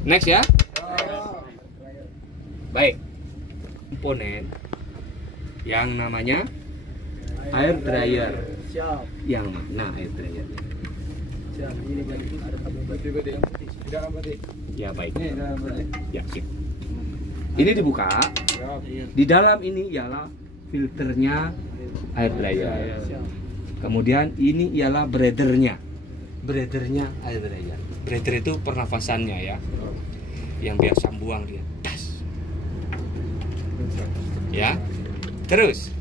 Next ya. Baik. Komponen yang namanya air dryer. Siap. Yang mana air dryer? Siap. Ini kan ada tabung baterai yang putih. Di dalam baterai. Ya baik. Ini dalam baterai. Ya sip. Ini dibuka. Siap. Di dalam ini ialah filternya air dryer. Siap. Kemudian ini ialah breathernya. Breathernya air dryer. Breather itu pernafasannya ya. Yang biasa buang dia. Das. Ya. Terus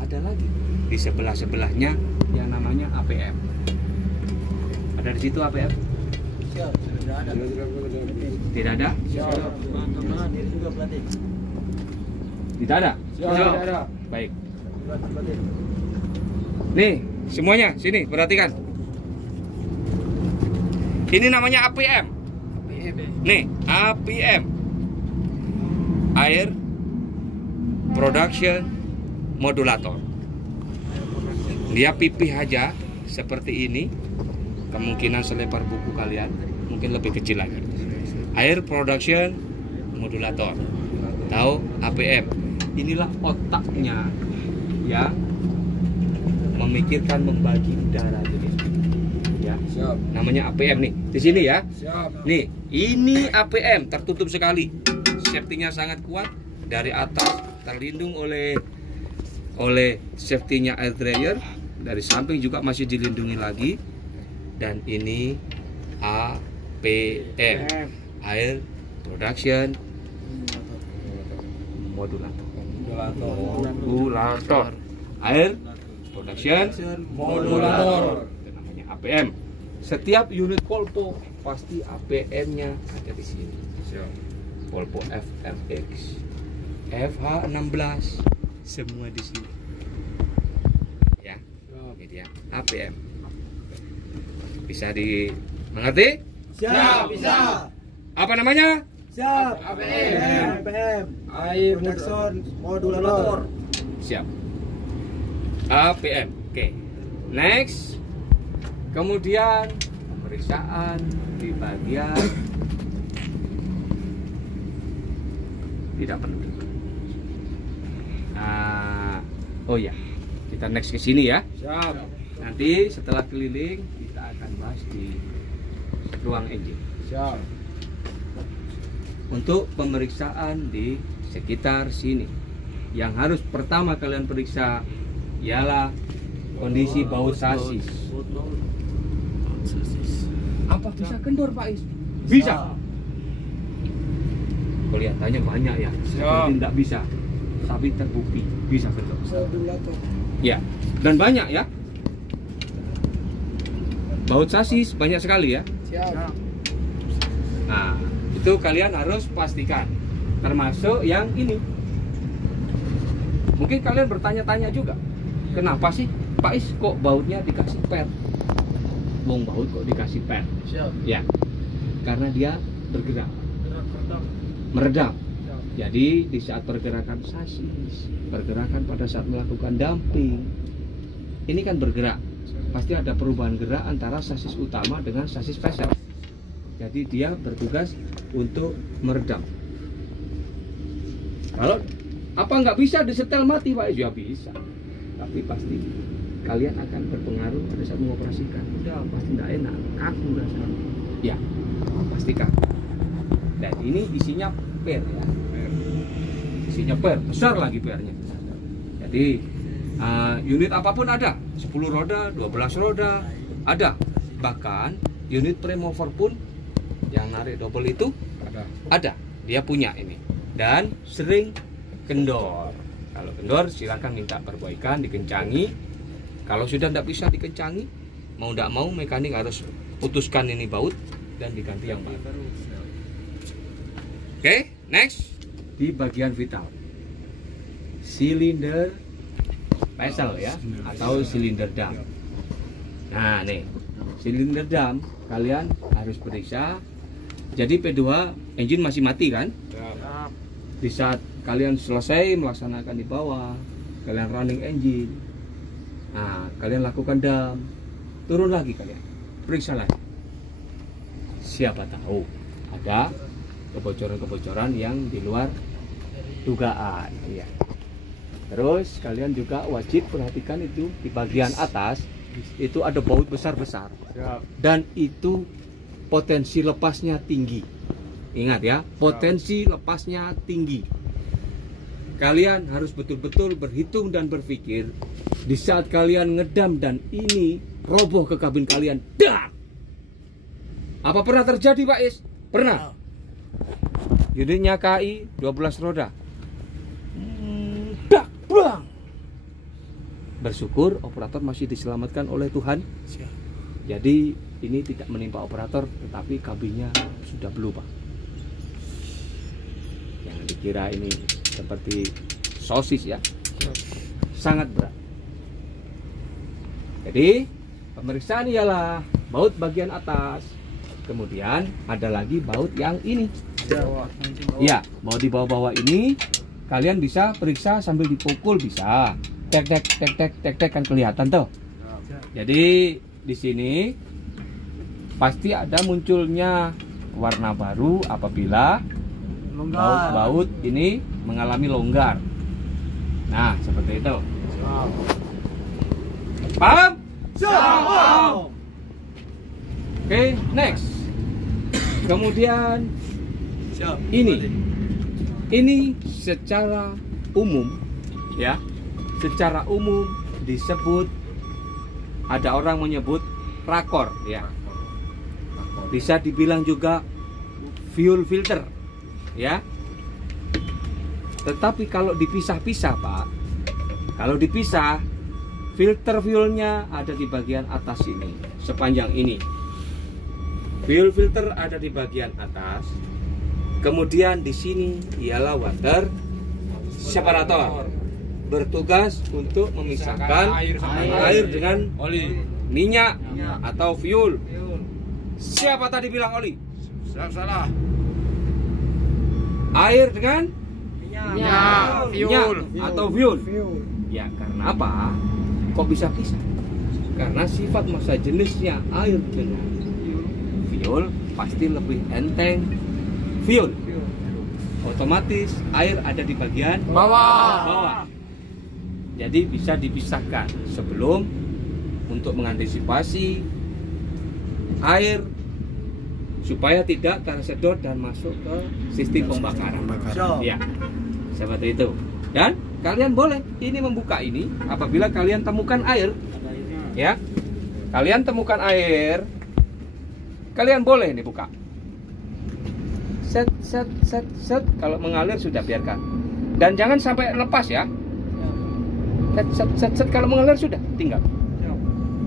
ada lagi di sebelah-sebelahnya yang namanya APM. Ada di situ APM? Siap. Sudah ada. Tidak ada? Siap. Teman-teman, ini juga pelatih. Tidak ada? Siap. Ada. Baik. Pelatih. Nih, semuanya sini perhatikan. Ini namanya APM. Nih, APM. Air Production Modulator. Dia pipih aja seperti ini. Kemungkinan selebar buku kalian, mungkin lebih kecil lagi. Air Production Modulator. Tahu APM? Inilah otaknya yang memikirkan membagi udara jadi. Ya. Siap. Namanya APM nih. Di sini ya. Siap. Nih, ini APM tertutup sekali. Safety-nya sangat kuat. Dari atas terlindung oleh safety-nya air dryer. Dari samping juga masih dilindungi lagi. Dan ini APM, Air Production Modulator. Air Production Modulator. Itu namanya APM. Setiap unit Polpo pasti APM-nya ada di sini. Polpo FRX, FH16, semua di sini. Ya, ini dia APM. Bisa dimengerti? Siap. Bisa. Apa namanya? Siap. APM. Air Production Modulator. Siap. APM. Oke. Next. Kemudian pemeriksaan di bagian tidak perlu. Oh ya, kita next ke sini ya. Siap. Nanti setelah keliling kita akan bahas di ruang engine. Siap. Untuk pemeriksaan di sekitar sini, yang harus pertama kalian periksa ialah kondisi baut sasis. Apa bisa kendor Pak Is? Bisa. Kelihatannya banyak ya, seperti tidak bisa, tapi terbukti bisa kendor. Ya, dan banyak ya. Baut sasis banyak sekali ya. Siap. Nah, itu kalian harus pastikan, termasuk yang ini. Mungkin kalian bertanya-tanya juga, kenapa sih Pak Is kok bautnya dikasih per? wong baut kok dikasih per? Siap. Ya, karena dia bergerak, Gerak meredam. meredam. Jadi di saat pergerakan sasis, pergerakan pada saat melakukan dumping, ini kan bergerak. Pasti ada perubahan gerak antara sasis utama dengan sasis pesel. Jadi dia bertugas untuk meredam. Kalau apa nggak bisa disetel mati Pak? Ya bisa. Tapi pasti kalian akan berpengaruh pada saat mengoperasikan. Udah pasti nggak enak, kaku rasanya. Ya, pasti kaku. Dan ini isinya per ya. Isinya per, besar lagi pernya. Jadi unit apapun ada, 10 roda, 12 roda ada. Bahkan unit premover pun yang narik double itu ada. Dia punya ini. Dan sering kendor. Kalau kendor silakan minta perbaikan, dikencangi. Kalau sudah tidak bisa dikencangi, mau tidak mau mekanik harus putuskan ini baut dan diganti yang baru. Oke, next. Di bagian vital, silinder pesel ya, atau silinder dam. Nah nih, silinder dam kalian harus periksa. Jadi P2 engine masih mati kan? Di saat kalian selesai melaksanakan di bawah, kalian running engine, nah kalian lakukan dam, turun lagi kalian, periksa lagi. Siapa tahu ada kebocoran-kebocoran yang di luar dugaan. Iya. Terus kalian juga wajib perhatikan itu di bagian atas itu ada baut besar-besar dan itu potensi lepasnya tinggi. Ingat ya, potensi lepasnya tinggi. Kalian harus betul-betul berhitung dan berpikir di saat kalian ngedam dan ini roboh ke kabin kalian. Dak! Apa pernah terjadi Pak Is? Pernah. Unitnya KI 12 roda. Dak, bang. Bersyukur operator masih diselamatkan oleh Tuhan. Jadi ini tidak menimpa operator, tetapi kabinnya sudah berubah. Jangan dikira ini seperti sosis ya. Sangat berat. Jadi pemeriksaan ialah baut bagian atas. Kemudian ada lagi baut yang ini. Ya, mau di bawah-bawah ini kalian bisa periksa sambil dipukul bisa. Tek tek tek tek tek tek kan kelihatan tuh. Jadi di sini pasti ada munculnya warna baru apabila baut-baut ini mengalami longgar. Nah, seperti itu. Paham? Siap. Oke, next. Kemudian ini secara umum ya, secara umum disebut, ada orang menyebut rakor ya, bisa dibilang juga fuel filter ya. Tetapi kalau dipisah-pisah Pak, kalau dipisah, filter fuelnya ada di bagian atas ini, sepanjang ini. Fuel filter ada di bagian atas. Kemudian di sini ialah water separator, bertugas untuk memisahkan air dengan oli, minyak atau fuel. Siapa tadi bilang oli? Salah. Air dengan Minyak, minyak atau fuel. Ya, karena apa? Kok bisa pisah? Karena sifat massa jenisnya air dengan fuel pasti lebih enteng fuel. Otomatis air ada di bagian bawah. Jadi bisa dipisahkan sebelum, untuk mengantisipasi air supaya tidak tersedot dan masuk ke sistem pembakaran. Ya, seperti itu. Dan kalian boleh ini membuka ini apabila kalian temukan air. Ya, kalian temukan air, kalian boleh nih buka. Set. Kalau mengalir sudah biarkan. Dan jangan sampai lepas ya. Set. Kalau mengalir sudah tinggal.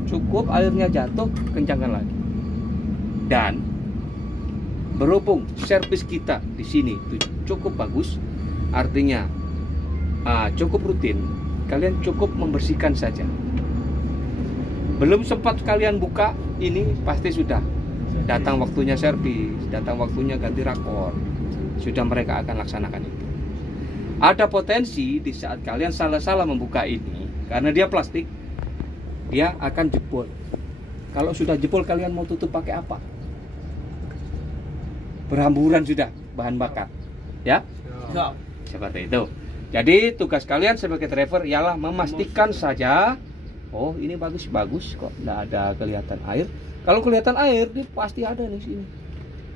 Cukup airnya jatuh, kencangkan lagi. Dan berhubung servis kita di sini cukup bagus, artinya cukup rutin, kalian cukup membersihkan saja. Belum sempat kalian buka, ini pasti sudah datang waktunya servis, datang waktunya ganti rakor. Sudah mereka akan laksanakan itu. Ada potensi di saat kalian salah-salah membuka ini, karena dia plastik, dia akan jebol. Kalau sudah jebol, kalian mau tutup pakai apa? Berhamburan sudah bahan bakar, ya? Seperti itu. Jadi tugas kalian sebagai driver ialah memastikan saja, oh ini bagus-bagus kok, nggak ada kelihatan air. Kalau kelihatan air, dia pasti ada di sini.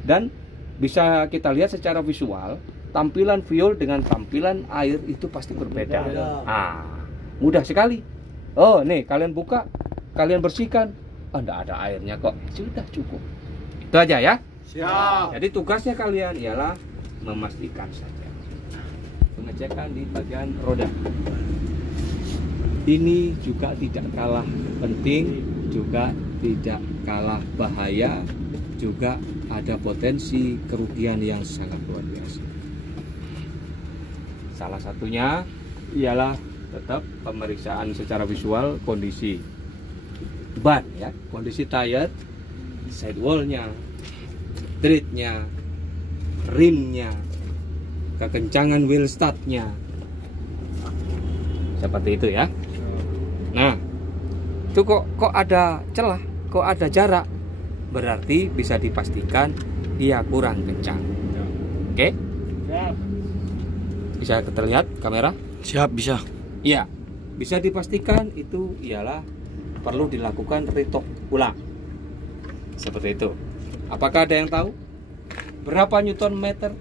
Dan bisa kita lihat secara visual, tampilan fuel dengan tampilan air itu pasti berbeda. Mudah sekali. Oh, nih kalian buka, kalian bersihkan, enggak ada airnya kok. Sudah cukup. Itu aja ya. Siap. Jadi tugasnya kalian ialah memastikan saja. Pengecekan di bagian roda. Ini juga tidak kalah penting, juga tidak kalah bahaya, juga ada potensi kerugian yang sangat luar biasa. Salah satunya ialah tetap pemeriksaan secara visual kondisi ban ya, kondisi tire, sidewallnya, treadnya, rimnya, kekencangan wheel startnya, seperti itu ya. Nah, itu kok ada celah, kok ada jarak, berarti bisa dipastikan dia kurang kencang. Oke? Bisa terlihat kamera? Siap, bisa. Iya, bisa dipastikan itu ialah perlu dilakukan retok ulang. Seperti itu. Apakah ada yang tahu berapa Newton meter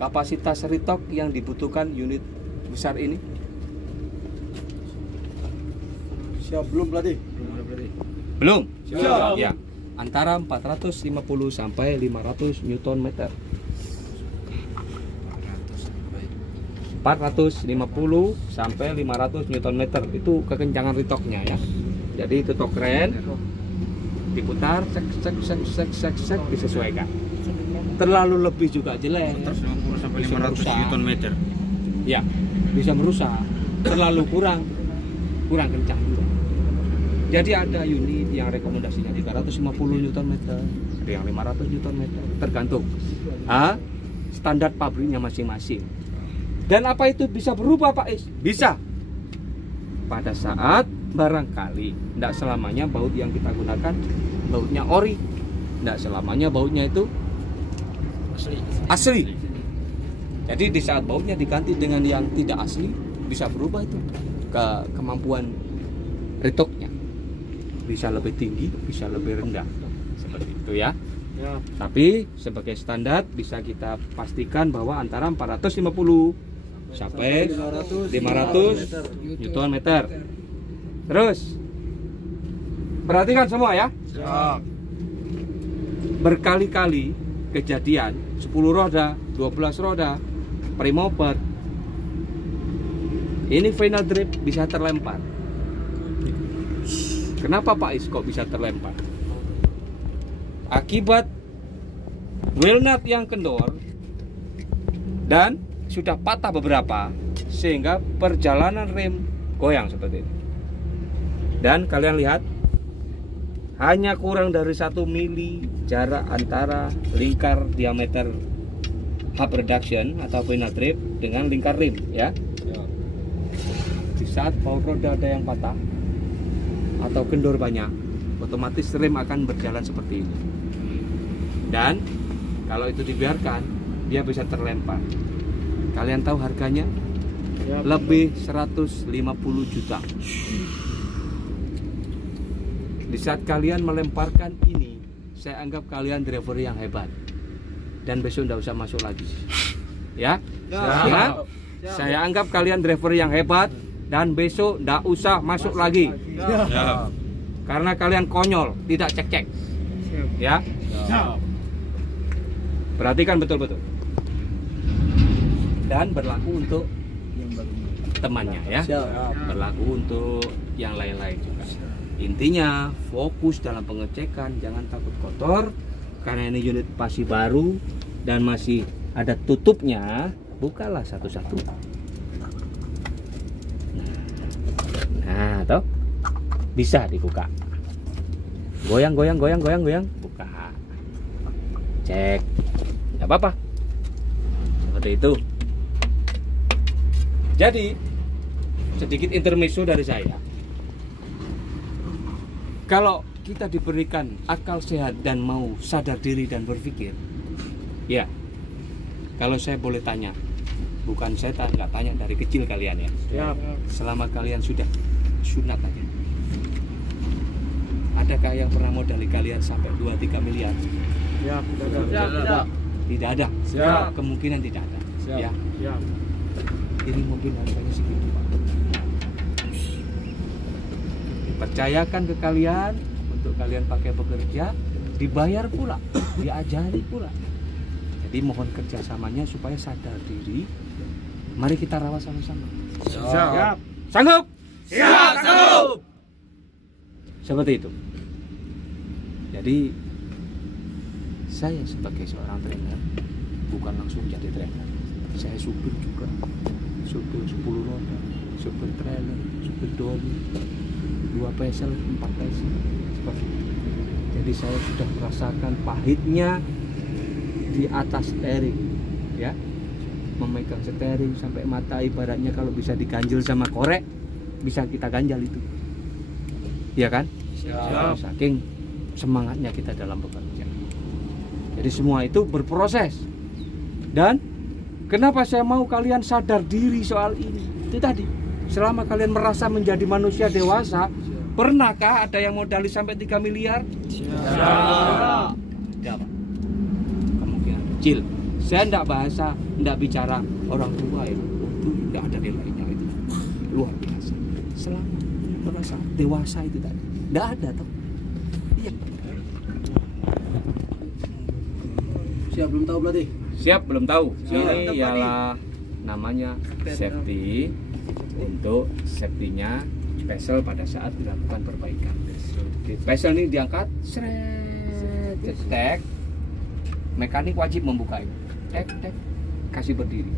kapasitas retok yang dibutuhkan unit besar ini? Siap, belum pelatih? Belum? Siap. Ya, antara 450 sampai 500 Newton meter. 450 sampai 500 Newton meter itu kekencangan retoknya ya. Jadi itu tok keren diputar, sek disesuaikan. Terlalu lebih juga jelek. 150 sampai Bisa 500 merusak. Newton meter. Ya, bisa merusak. Terlalu kurang kencang juga. Jadi ada unit yang rekomendasinya 350 Newton meter, ada yang 500 Newton meter, tergantung standar pabriknya masing-masing. Dan apa itu bisa berubah Pak Is? Bisa. Pada saat barangkali tidak selamanya baut yang kita gunakan bautnya ori, tidak selamanya bautnya itu asli. Jadi di saat bautnya diganti dengan yang tidak asli, bisa berubah itu kemampuan retoknya, bisa lebih tinggi, bisa lebih rendah, seperti itu ya. Tapi sebagai standar bisa kita pastikan bahwa antara 450 sampai 500 Newton meter. Terus perhatikan semua ya. Berkali-kali kejadian 10 roda, 12 roda, primoper ini final drip bisa terlempar. Kenapa Pak Is kok bisa terlempar? Akibat wheel nut yang kendor dan sudah patah beberapa, sehingga perjalanan rem goyang seperti ini. Dan kalian lihat hanya kurang dari 1 mili jarak antara lingkar diameter hub reduction atau final drip dengan lingkar rim ya. Di saat baut roda ada yang patah atau kendor banyak, otomatis rem akan berjalan seperti ini. Dan kalau itu dibiarkan, dia bisa terlempar. Kalian tahu harganya? Lebih 150 juta. Di saat kalian melemparkan ini, saya anggap kalian driver yang hebat. Dan besok tidak usah masuk lagi. Ya? Ya? Saya anggap kalian driver yang hebat dan besok tidak usah masuk lagi. Karena kalian konyol, tidak cek-cek. Ya? Perhatikan betul-betul. Dan berlaku untuk temannya ya, berlaku untuk yang lain-lain juga. Intinya fokus dalam pengecekan, jangan takut kotor, karena ini unit masih baru dan masih ada tutupnya. Bukalah satu-satu. Nah, toh bisa dibuka. Goyang. Buka. Cek. Nggak apa-apa. Seperti itu. Jadi, sedikit intermezzo dari saya. Kalau kita diberikan akal sehat dan mau sadar diri dan berpikir, ya, kalau saya boleh tanya, bukan saya nggak tanya dari kecil kalian ya. Siap. Selama kalian sudah sunat aja, adakah yang pernah modali kalian sampai 2-3 miliar? Siap. Tidak ada. Siap. Kemungkinan tidak ada. Siap. Ya. Siap. Ini mobil harganya segitu, Pak. Dipercayakan ke kalian untuk kalian pakai bekerja, dibayar pula, diajari pula. Jadi mohon kerjasamanya supaya sadar diri. Mari kita rawat sama-sama. Siap. Sanggup? Siap, sanggup. Seperti itu. Jadi saya sebagai seorang trainer bukan langsung jadi trainer. Saya supir juga. Supir 10 roda, supir trailer, supir dolly, 2 pesel, 4 pesel. Seperti itu. Jadi saya sudah merasakan pahitnya di atas steering, ya, memegang steering sampai mata ibaratnya kalau bisa diganjel sama korek bisa kita ganjal itu, ya kan? Siap. Saking semangatnya kita dalam bekerja. Jadi semua itu berproses. Dan kenapa saya mau kalian sadar diri soal ini? Itu tadi, selama kalian merasa menjadi manusia dewasa, pernahkah ada yang modali sampai 3 miliar? Siap. Tidak, Pak. Kemungkinan kecil. Saya tidak bicara orang tua ya. Itu tidak ada nilainya itu. Luar biasa. Selama merasa dewasa itu tadi, tidak ada toh. Iya. Siap, belum tahu berarti. Siap, belum tahu. Siap. Ini ialah namanya safety untuk safety-nya special pada saat dilakukan perbaikan. Di special ini diangkat, seret, cetek. Mekanik wajib membuka ini. Tek, kasih berdiri.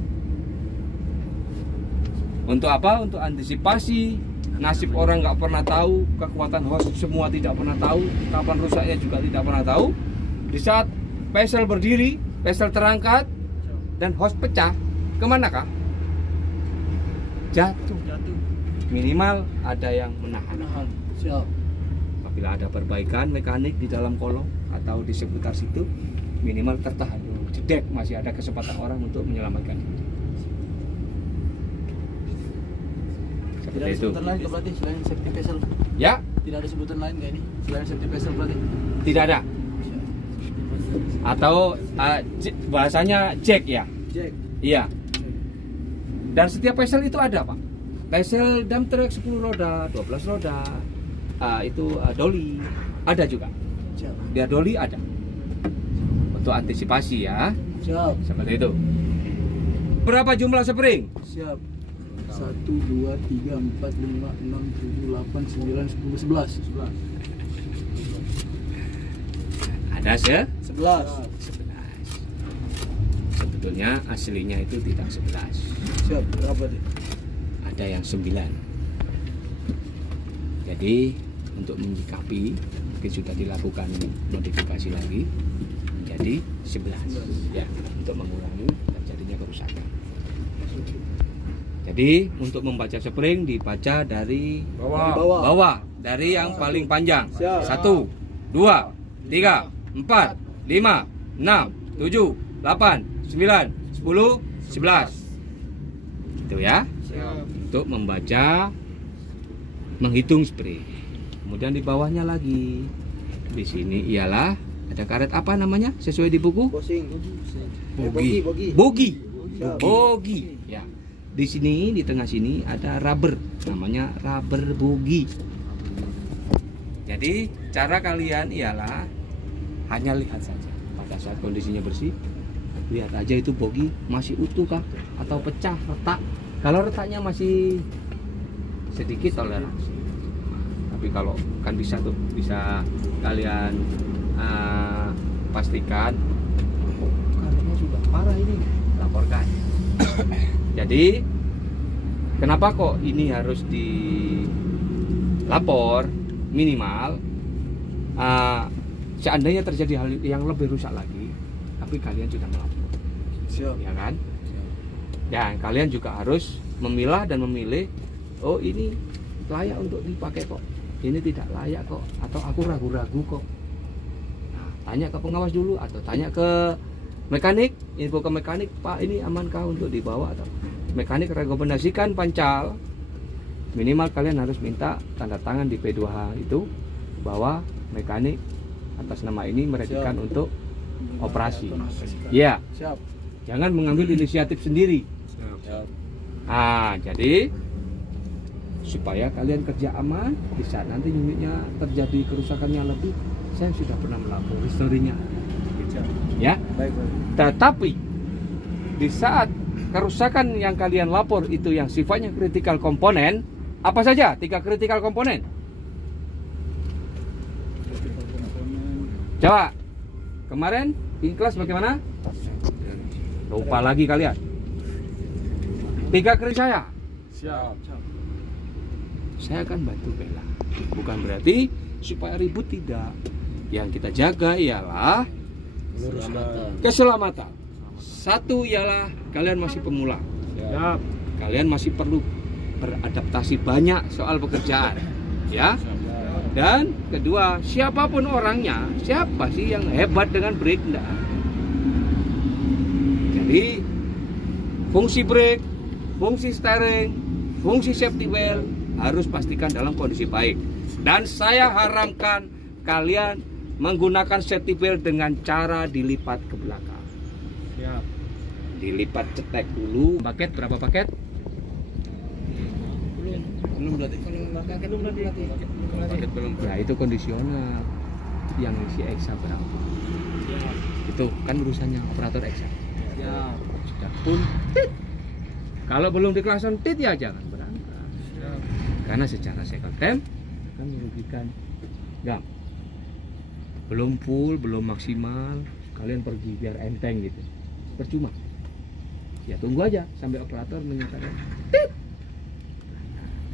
Untuk apa? Untuk antisipasi nasib orang nggak pernah tahu, kekuatan hos semua tidak pernah tahu, kapan rusaknya juga tidak pernah tahu. Di saat pesel berdiri, pesel terangkat, dan hos pecah, kemana kah? Jatuh. Minimal ada yang menahan. Siap. Apabila ada perbaikan mekanik di dalam kolong atau di seputar situ, minimal tertahan dulu. Jedek, masih ada kesempatan orang untuk menyelamatkan diri. Tidak Seperti ada itu. sebutan lain berarti selain safety vessel. Ya, Tidak ada sebutan lain nggak ini selain safety vessel berarti. tidak ada. Atau bahasanya jack ya. Jack. Iya. Dan setiap pesel itu ada, Pak. Pesel dump truck 10 roda, 12 roda. Itu dolly ada juga. Siap. Biar dolly ada. Untuk antisipasi ya. Siap. Seperti itu. Berapa jumlah spring? Siap. 1, 2, 3, 4, 5, 6, 7, 8, 9, 10, 11. Ada 11. 11. Sebetulnya aslinya itu tidak 11. Siap. Berapa nih? Ada yang 9. Jadi untuk menyikapi mungkin sudah dilakukan modifikasi lagi menjadi 11 ya, untuk mengurangi terjadinya kerusakan. Jadi untuk membaca spring dibaca dari bawah, dari yang paling panjang. Siap. 1, 2, 3, 4, 5, 6, 7, 8, 9, 10, 11. Gitu ya. Untuk membaca, menghitung spring. Kemudian di bawahnya lagi. Di sini ialah ada karet apa namanya sesuai di buku? Bosing. Bogi. Bogi. Ya. Di sini di tengah sini ada rubber, namanya rubber bogi. Jadi cara kalian ialah hanya lihat saja pada saat kondisinya bersih, lihat aja itu bogi masih utuh kah atau pecah, retak. Kalau retaknya masih sedikit toleransi. Tapi kalau kan bisa tuh, bisa kalian pastikan karetnya sudah parah ini, laporkan. Jadi kenapa kok ini harus dilapor minimal? seandainya terjadi hal yang lebih rusak lagi, tapi kalian sudah melapor, Siap. ya kan? Dan kalian juga harus memilah dan memilih, oh ini layak untuk dipakai kok, ini tidak layak kok, atau aku ragu-ragu kok. Nah, tanya ke pengawas dulu atau tanya ke mekanik, info ke mekanik, Pak ini amankah untuk dibawa, atau mekanik rekomendasikan pancal. Minimal kalian harus minta tanda tangan di P2H itu bahwa mekanik atas nama ini meredikan untuk operasi. Ya, Siap. jangan mengambil inisiatif sendiri. Siap. Nah, jadi supaya kalian kerja aman, di saat nanti unitnya terjadi kerusakannya lebih, saya sudah pernah melapor historinya. Ya, Baik. tetapi di saat kerusakan yang kalian lapor itu yang sifatnya kritikal komponen, apa saja 3 kritikal komponen? Coba, kemarin in kelas bagaimana? Lupa lagi kalian. 3 kri saya. Siap. Saya akan bantu bela. Bukan berarti supaya ribut, tidak. Yang kita jaga ialah keselamatan. Satu ialah kalian masih pemula. Siap. Kalian masih perlu beradaptasi banyak soal pekerjaan, ya. Dan kedua, siapapun orangnya, siapa sih yang hebat dengan brake? Enggak. Jadi fungsi brake, fungsi steering, fungsi safety belt harus pastikan dalam kondisi baik. Dan saya haramkan kalian menggunakan safety belt dengan cara dilipat ke belakang. Siap. Dilipat cetek dulu. Paket berapa paket? Belum berarti kalau paket belum berarti. Paket belum. Ya itu kondisional. Yang isi Exa berapa? Itu kan urusannya operator Exa. Siap. Sudah pun tit. Kalau belum di klakson tit ya jangan berangkat. Karena secara second time akan merugikan. Enggak. Belum full, belum maksimal, kalian pergi biar enteng gitu. Percuma. Ya tunggu aja sampai operator menyatakan tit.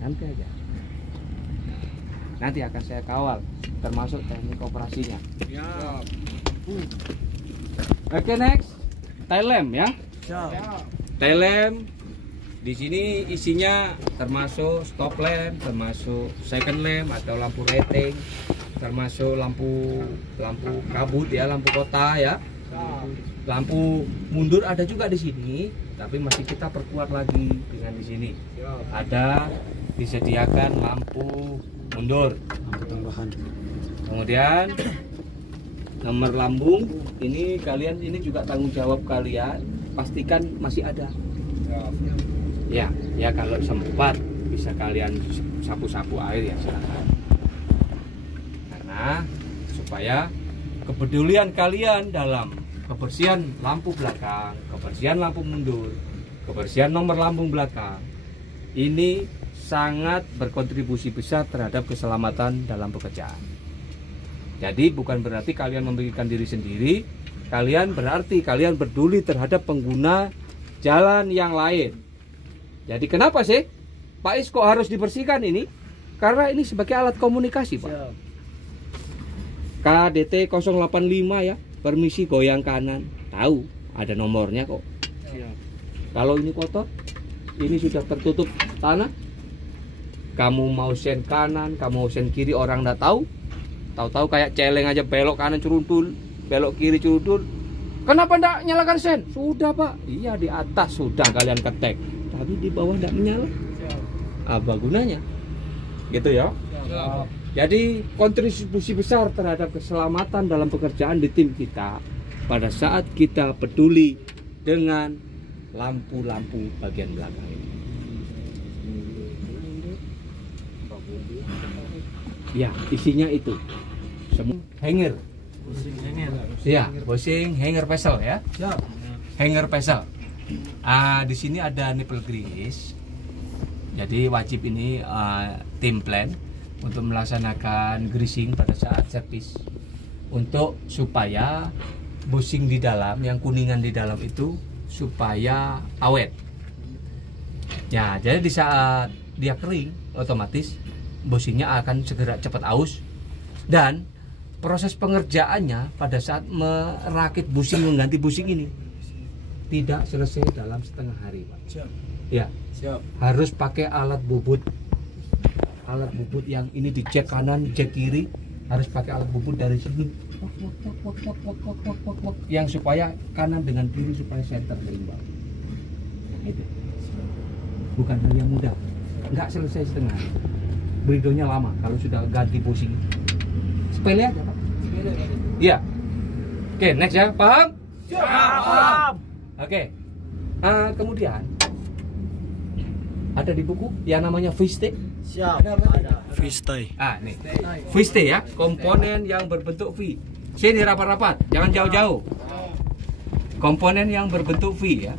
Santai aja. Nanti akan saya kawal, termasuk teknik operasinya. Siap. Oke, next. Tail lamp ya. Siap. Tail lamp di sini isinya termasuk stop lamp, termasuk second lamp atau lampu rating, termasuk lampu kabut ya, lampu kota ya. Lampu mundur ada juga di sini, tapi masih kita perkuat lagi dengan di sini. Ada disediakan lampu mundur. Lampu tambahan. Kemudian nomor lambung ini kalian, ini juga tanggung jawab kalian, pastikan masih ada. Ya kalau sempat bisa kalian sapu-sapu air ya silakan. Karena supaya kepedulian kalian dalam kebersihan lampu belakang, kebersihan lampu mundur, kebersihan nomor lambung belakang ini sangat berkontribusi besar terhadap keselamatan dalam pekerjaan. Jadi bukan berarti kalian memikirkan diri sendiri, kalian berarti kalian peduli terhadap pengguna jalan yang lain. Jadi kenapa sih Pak Is kok harus dibersihkan ini? Karena ini sebagai alat komunikasi, Pak. Siap. KDT 085 ya, permisi goyang kanan. Tahu, ada nomornya kok. Siap. Kalau ini kotor, ini sudah tertutup tanah. Kamu mau sen kanan, kamu mau sen kiri, orang nggak tahu. Tahu-tahu kayak celeng aja, belok kanan curudul, belok kiri curudul. Kenapa nggak nyalakan sen? Sudah Pak. Iya di atas sudah kalian ketek, tapi di bawah nggak menyala. Apa gunanya? Gitu ya. Siap. Jadi kontribusi besar terhadap keselamatan dalam pekerjaan di tim kita pada saat kita peduli dengan lampu-lampu bagian belakang ini. Ya, isinya itu semua hanger. Ya, bushing hanger pesel ya. Siap. Hanger pesel. Di sini ada nipple grease. Jadi wajib ini tim plan untuk melaksanakan greasing pada saat servis, untuk supaya bushing di dalam, yang kuningan di dalam itu supaya awet. Ya, jadi di saat dia kering, otomatis bushingnya akan segera cepat aus, dan proses pengerjaannya pada saat merakit busing, mengganti busing ini tidak selesai dalam setengah hari, Pak. Siap. Ya, Siap. harus pakai alat bubut. Alat bubut yang ini di jack kanan, jack kiri, harus pakai alat bubut dari sini. Yang supaya kanan dengan kiri supaya center seimbang. Itu. Bukan hal yang mudah. Nggak selesai setengah hari. Breakdownnya lama kalau sudah ganti pusing. Sepele aja, Pak. Iya. Oke, next ya. Paham? Siap. Oke. Kemudian ada di buku yang namanya Viste. Siap. Ada. Freestyle. Nih. Viste ya, komponen yang berbentuk V. Sini rapat-rapat, jangan jauh-jauh. Komponen yang berbentuk V ya.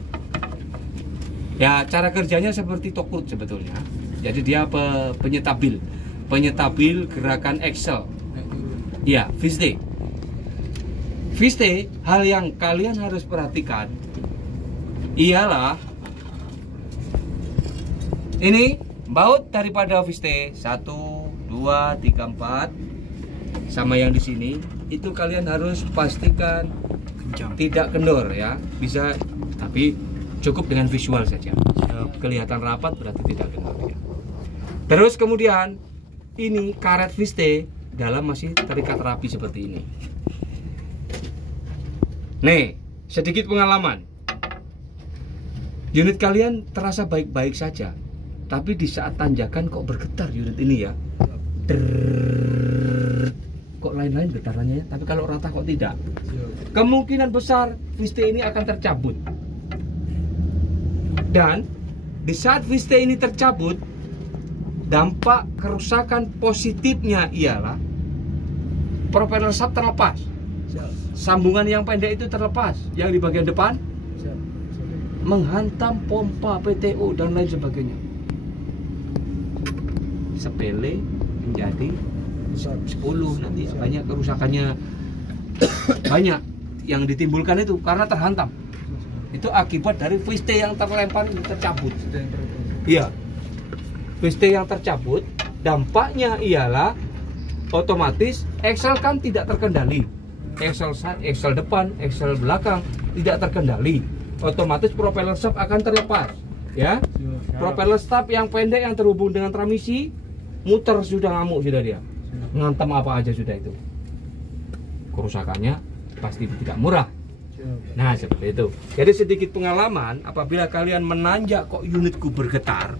Ya, cara kerjanya seperti Tokut sebetulnya. Jadi dia penyetabil gerakan Excel. Ya, Viste. Viste, hal yang kalian harus perhatikan ialah ini baut daripada Viste 1, 2, 3, 4 sama yang di sini itu kalian harus pastikan tidak kendor ya, bisa tapi cukup dengan visual saja. Kelihatan rapat berarti tidak kendor ya. Terus kemudian ini karet Viste dalam masih terikat rapi seperti ini. Nih, sedikit pengalaman. Unit kalian terasa baik-baik saja, tapi di saat tanjakan kok bergetar unit ini ya. Kok lain-lain getarannya ya, tapi kalau rata kok tidak. Kemungkinan besar Viste ini akan tercabut. Dan di saat Viste ini tercabut, dampak kerusakan positifnya ialah propeller shaft terlepas. Sambungan yang pendek itu terlepas, yang di bagian depan menghantam pompa PTO dan lain sebagainya. Sepele menjadi 10 nanti ya. Banyak kerusakannya, banyak yang ditimbulkan itu karena terhantam. Itu akibat dari Viste yang terlempar tercabut. Iya, Viste yang tercabut, dampaknya ialah otomatis Excel kan tidak terkendali. Excel depan, Excel belakang tidak terkendali. Otomatis propeller shaft akan terlepas, ya. Propeller shaft yang pendek yang terhubung dengan transmisi muter sudah ngamuk sudah dia. Ngantem apa aja sudah itu. Kerusakannya pasti tidak murah. Nah, seperti itu. Jadi sedikit pengalaman apabila kalian menanjak kok unitku bergetar.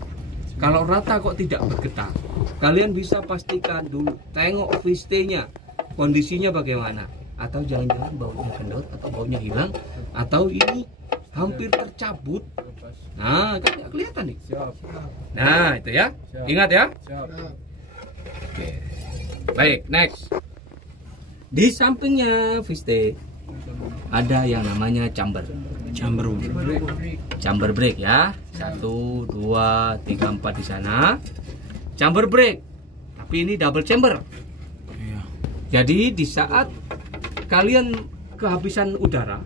Kalau rata kok tidak bergetar. Kalian bisa pastikan dulu, tengok Viste-nya, kondisinya bagaimana. Atau jangan-jangan baunya kendor atau baunya hilang atau ini hampir tercabut. Nah, kan nggak kelihatan nih. Nah, itu ya. Ingat ya. Oke. Baik, next. Di sampingnya Viste ada yang namanya chamber brake ya. 1, 2, 3, 4 di sana. Chamber brake. Tapi ini double chamber. Jadi di saat kalian kehabisan udara,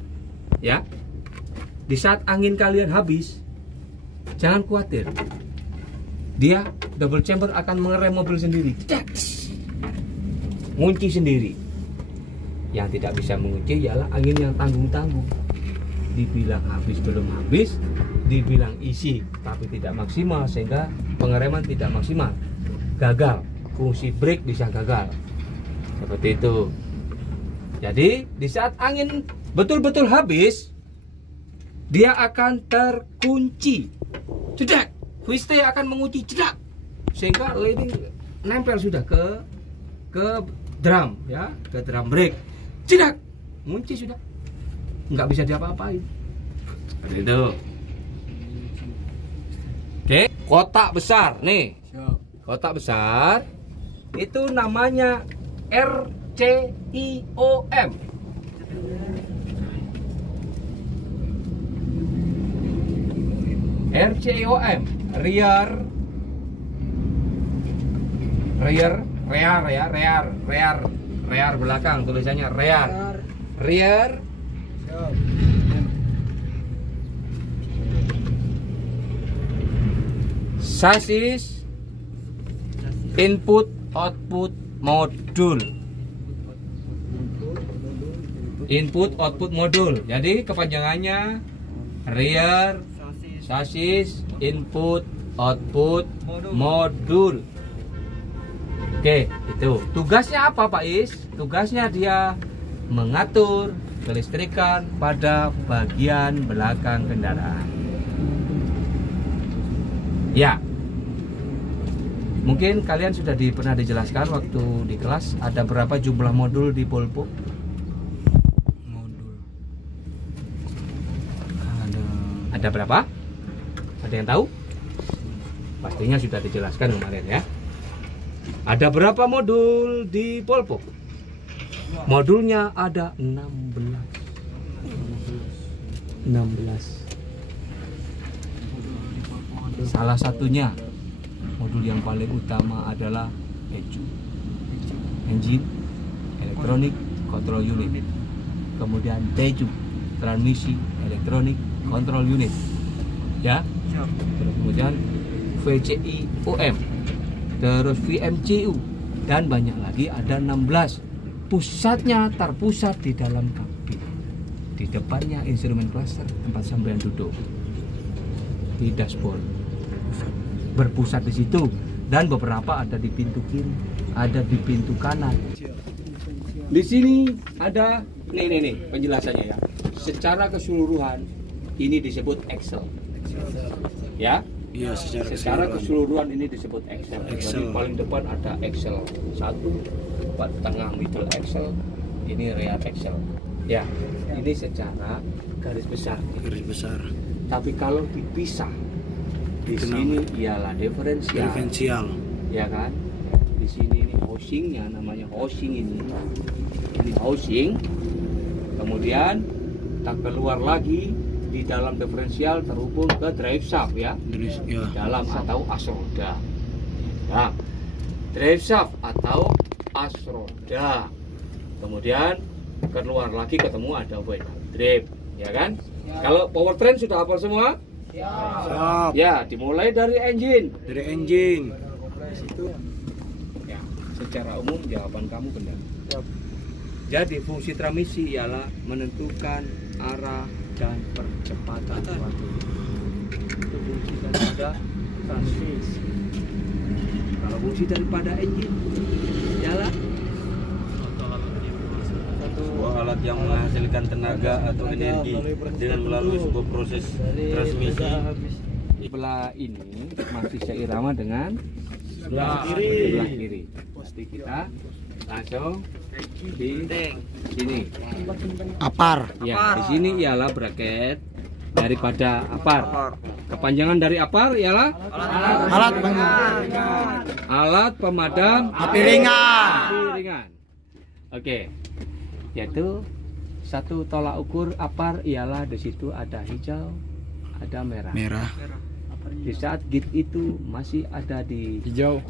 ya, di saat angin kalian habis, jangan khawatir. Dia double chamber akan mengerem mobil sendiri, ngunci sendiri. Yang tidak bisa mengunci ialah angin yang tanggung-tanggung. Dibilang habis belum habis, dibilang isi tapi tidak maksimal sehingga pengereman tidak maksimal, gagal. Fungsi brake bisa gagal. Seperti itu. Jadi di saat angin betul-betul habis, dia akan terkunci. Cedak, Viste akan mengunci cedak, sehingga leading nempel sudah ke drum ya, ke drum brake. Cedak, kunci sudah, nggak bisa diapa-apain. Seperti itu. Oke, kotak besar nih. Kotak besar itu namanya RCIOM. RCIOM, rear belakang tulisannya rear. Sasis input output modul. Input output modul. Jadi kepanjangannya rear chassis input output modul. Oke, itu. Tugasnya apa Pak Is? Tugasnya dia mengatur kelistrikan pada bagian belakang kendaraan. Ya. Mungkin kalian sudah pernah dijelaskan waktu di kelas ada berapa jumlah modul di Polpo? Ada berapa? Ada yang tahu? Pastinya sudah dijelaskan kemarin ya. Ada berapa modul di Polpo? Modulnya ada 16. Salah satunya modul yang paling utama adalah ECU, Engine Electronic Control Unit. Kemudian TECU, Transmisi Electronic Control Unit. Ya. Terus kemudian VCI OM, terus VMCU, dan banyak lagi, ada 16. Pusatnya terpusat di dalam kabin. Di depannya instrumen cluster, tempat sampean duduk. Di dashboard. Berpusat di situ, dan beberapa ada di pintu kiri, ada di pintu kanan. Di sini ada nih penjelasannya ya. Secara keseluruhan ini disebut Excel. Ya. Iya, Secara keseluruhan ini disebut Excel. Jadi paling depan ada Excel 1, tengah middle Excel, ini rear Excel. Ya, ini secara garis besar. Tapi kalau dipisah, di sini ialah diferensial. Ya kan? Di sini ini housingnya, namanya housing ini. Ini housing. Kemudian kita keluar lagi. Di dalam diferensial terhubung ke drive shaft ya, dalam atau as roda. Nah, drive shaft atau as roda. Kemudian keluar lagi ketemu ada wheel drive, ya kan? Kalau powertrain sudah hafal semua? Siap. Ya, dimulai dari engine. Ya, secara umum jawaban kamu benar. Jadi fungsi transmisi ialah menentukan arah dan percepatan waktu. Itu fungsi daripada transmisi. Kalau fungsi daripada engine ialah Sebuah alat yang menghasilkan tenaga atau energi dengan melalui sebuah proses transmisi. sebelah ini masih seirama dengan sebelah kiri. Pasti kita langsung di sini. Apar. Ya, di sini ialah bracket daripada apar. Kepanjangan dari apar ialah alat pemadam api ringan. Oke. Yaitu satu tolak ukur apar ialah di situ ada hijau, ada merah. Di saat gate itu masih ada di hijau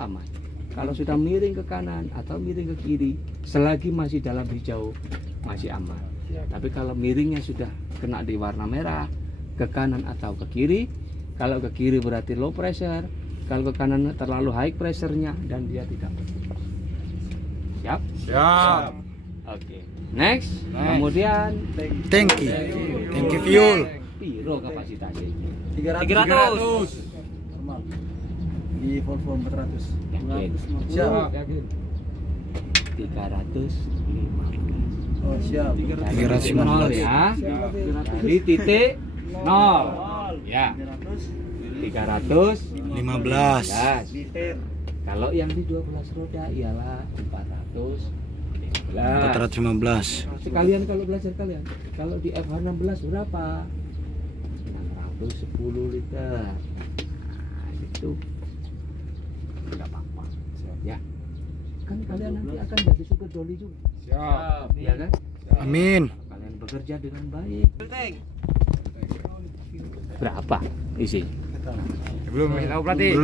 aman. Kalau sudah miring ke kanan atau miring ke kiri, selagi masih dalam hijau masih aman. Tapi kalau miringnya sudah kena di warna merah, ke kanan atau ke kiri, kalau ke kiri berarti low pressure, kalau ke kanan terlalu high pressure-nya dan dia tidak berfungsi. Siap? Oke. Next. Kemudian Tangki fuel. piro kapasitasnya? 300. Normal. Di Volvo 400. Yakin? Siap. 315. Oh, siap. 315 ya. Dari titik 0. Ya. 315. Kalau yang di 12 roda ialah 415. Sekalian kalau belajar kalian, kalau di FH16 berapa? 610 liter. Nah, itu enggak apa-apa. Ya. Kan kalian nanti akan jadi supir doli juga. Siap. Ya kan? Amin. Kalian bekerja dengan baik. Berapa isi? Belum tahu pelatih.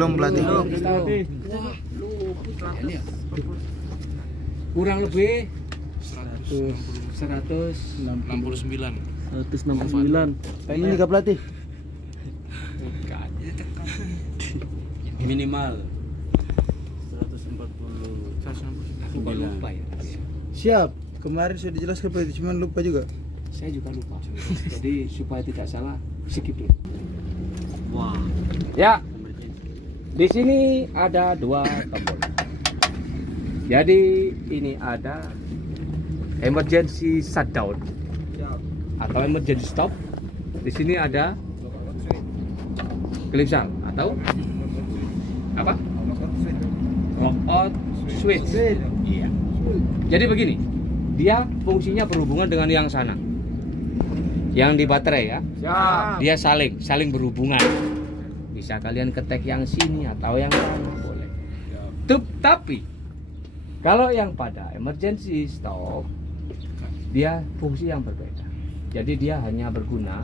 Kurang lebih 169. Ini juga pelatih. Minimal 140. Aku lupa ya. Siap. Kemarin sudah dijelaskan Pak, itu cuman lupa juga. Saya juga lupa. Jadi supaya tidak salah, skip dulu. Wah. Ya. Di sini ada 2 tombol. Jadi ini ada emergency shutdown atau emergency stop. Di sini ada klipsal atau apa? Lockout switch. Iya. Jadi begini, dia fungsinya berhubungan dengan yang sana, yang di baterai ya. Dia saling berhubungan. Bisa kalian ketek yang sini atau yang sana boleh. Tapi kalau yang pada emergency stop, dia fungsi yang berbeda. Jadi dia hanya berguna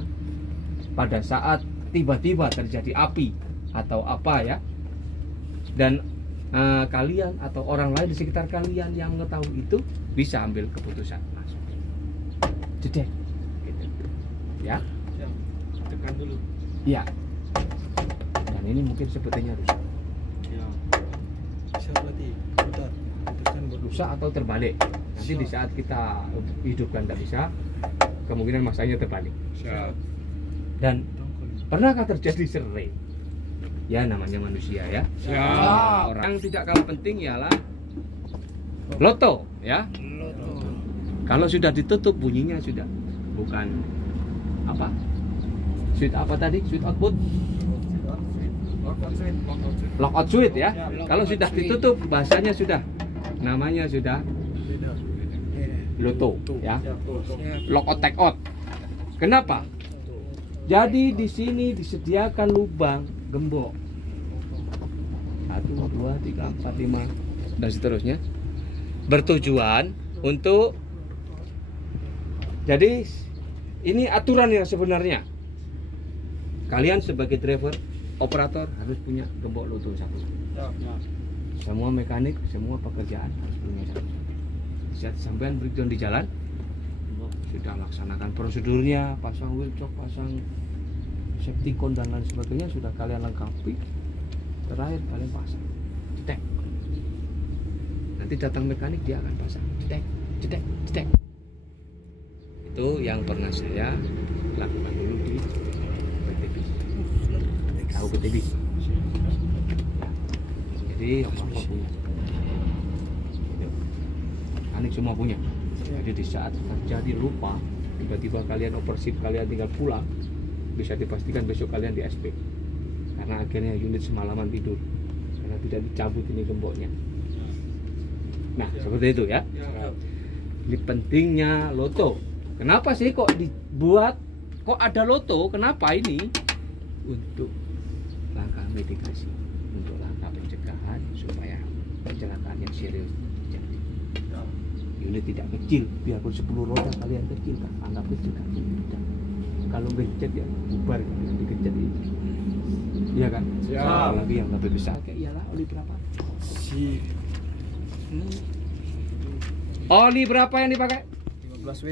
pada saat tiba-tiba terjadi api atau apa ya, dan kalian atau orang lain di sekitar kalian yang mengetahui itu bisa ambil keputusan langsung. Jedek, gitu. Ya. Tekan dulu. Iya. Dan ini mungkin sebetulnya rusak. Bisa berarti putar. Rusak atau terbalik. Nanti di saat kita hidupkan tidak bisa, kemungkinan masanya terbalik. Dan pernahkah terjadi sering? Ya namanya manusia ya. Orang yang tidak kalah penting ialah loto ya. Kalau sudah ditutup bunyinya sudah bukan apa? Switch apa tadi? Switch output? Lockout switch ya. Kalau sudah ditutup bahasanya sudah namanya sudah loto ya. Lockout take out. Kenapa? Jadi di sini disediakan lubang gembok 1, 2, 3, 4, 5 dan seterusnya, bertujuan untuk, jadi ini aturan yang sebenarnya kalian sebagai driver operator harus punya gembok loto 1. Semua mekanik, semua pekerjaan harus punya 1. Saat sampean breakdown di jalan sudah laksanakan prosedurnya, pasang wheel chock, pasang safety cone dan lain sebagainya sudah kalian lengkapi. Terakhir kalian pasang, cetek. Nanti datang mekanik dia akan pasang, cetek, cetek, cetek. Itu yang pernah saya lakukan dulu di PTB. Tahu PTB? Jadi apa-apa punya. Mekanik semua punya. Jadi di saat terjadi lupa, tiba-tiba kalian overshift, kalian tinggal pulang, bisa dipastikan besok kalian di SP karena akhirnya unit semalaman tidur karena tidak dicabut ini gemboknya. Nah seperti itu ya. Ini pentingnya loto. Kenapa sih kok dibuat, kok ada loto? Kenapa ini? Untuk langkah mitigasi, untuk langkah pencegahan supaya kecelakaan yang serius terjadi. Unit tidak kecil, biarpun 10 roda kalian kecil kan, anggap kecil kan, tidak. Kalau becet ya bubar yang dikecat ini. Iya kan? Apalagi yang lebih besar kayak iyalah oli berapa? Oli berapa yang dipakai? 15 W.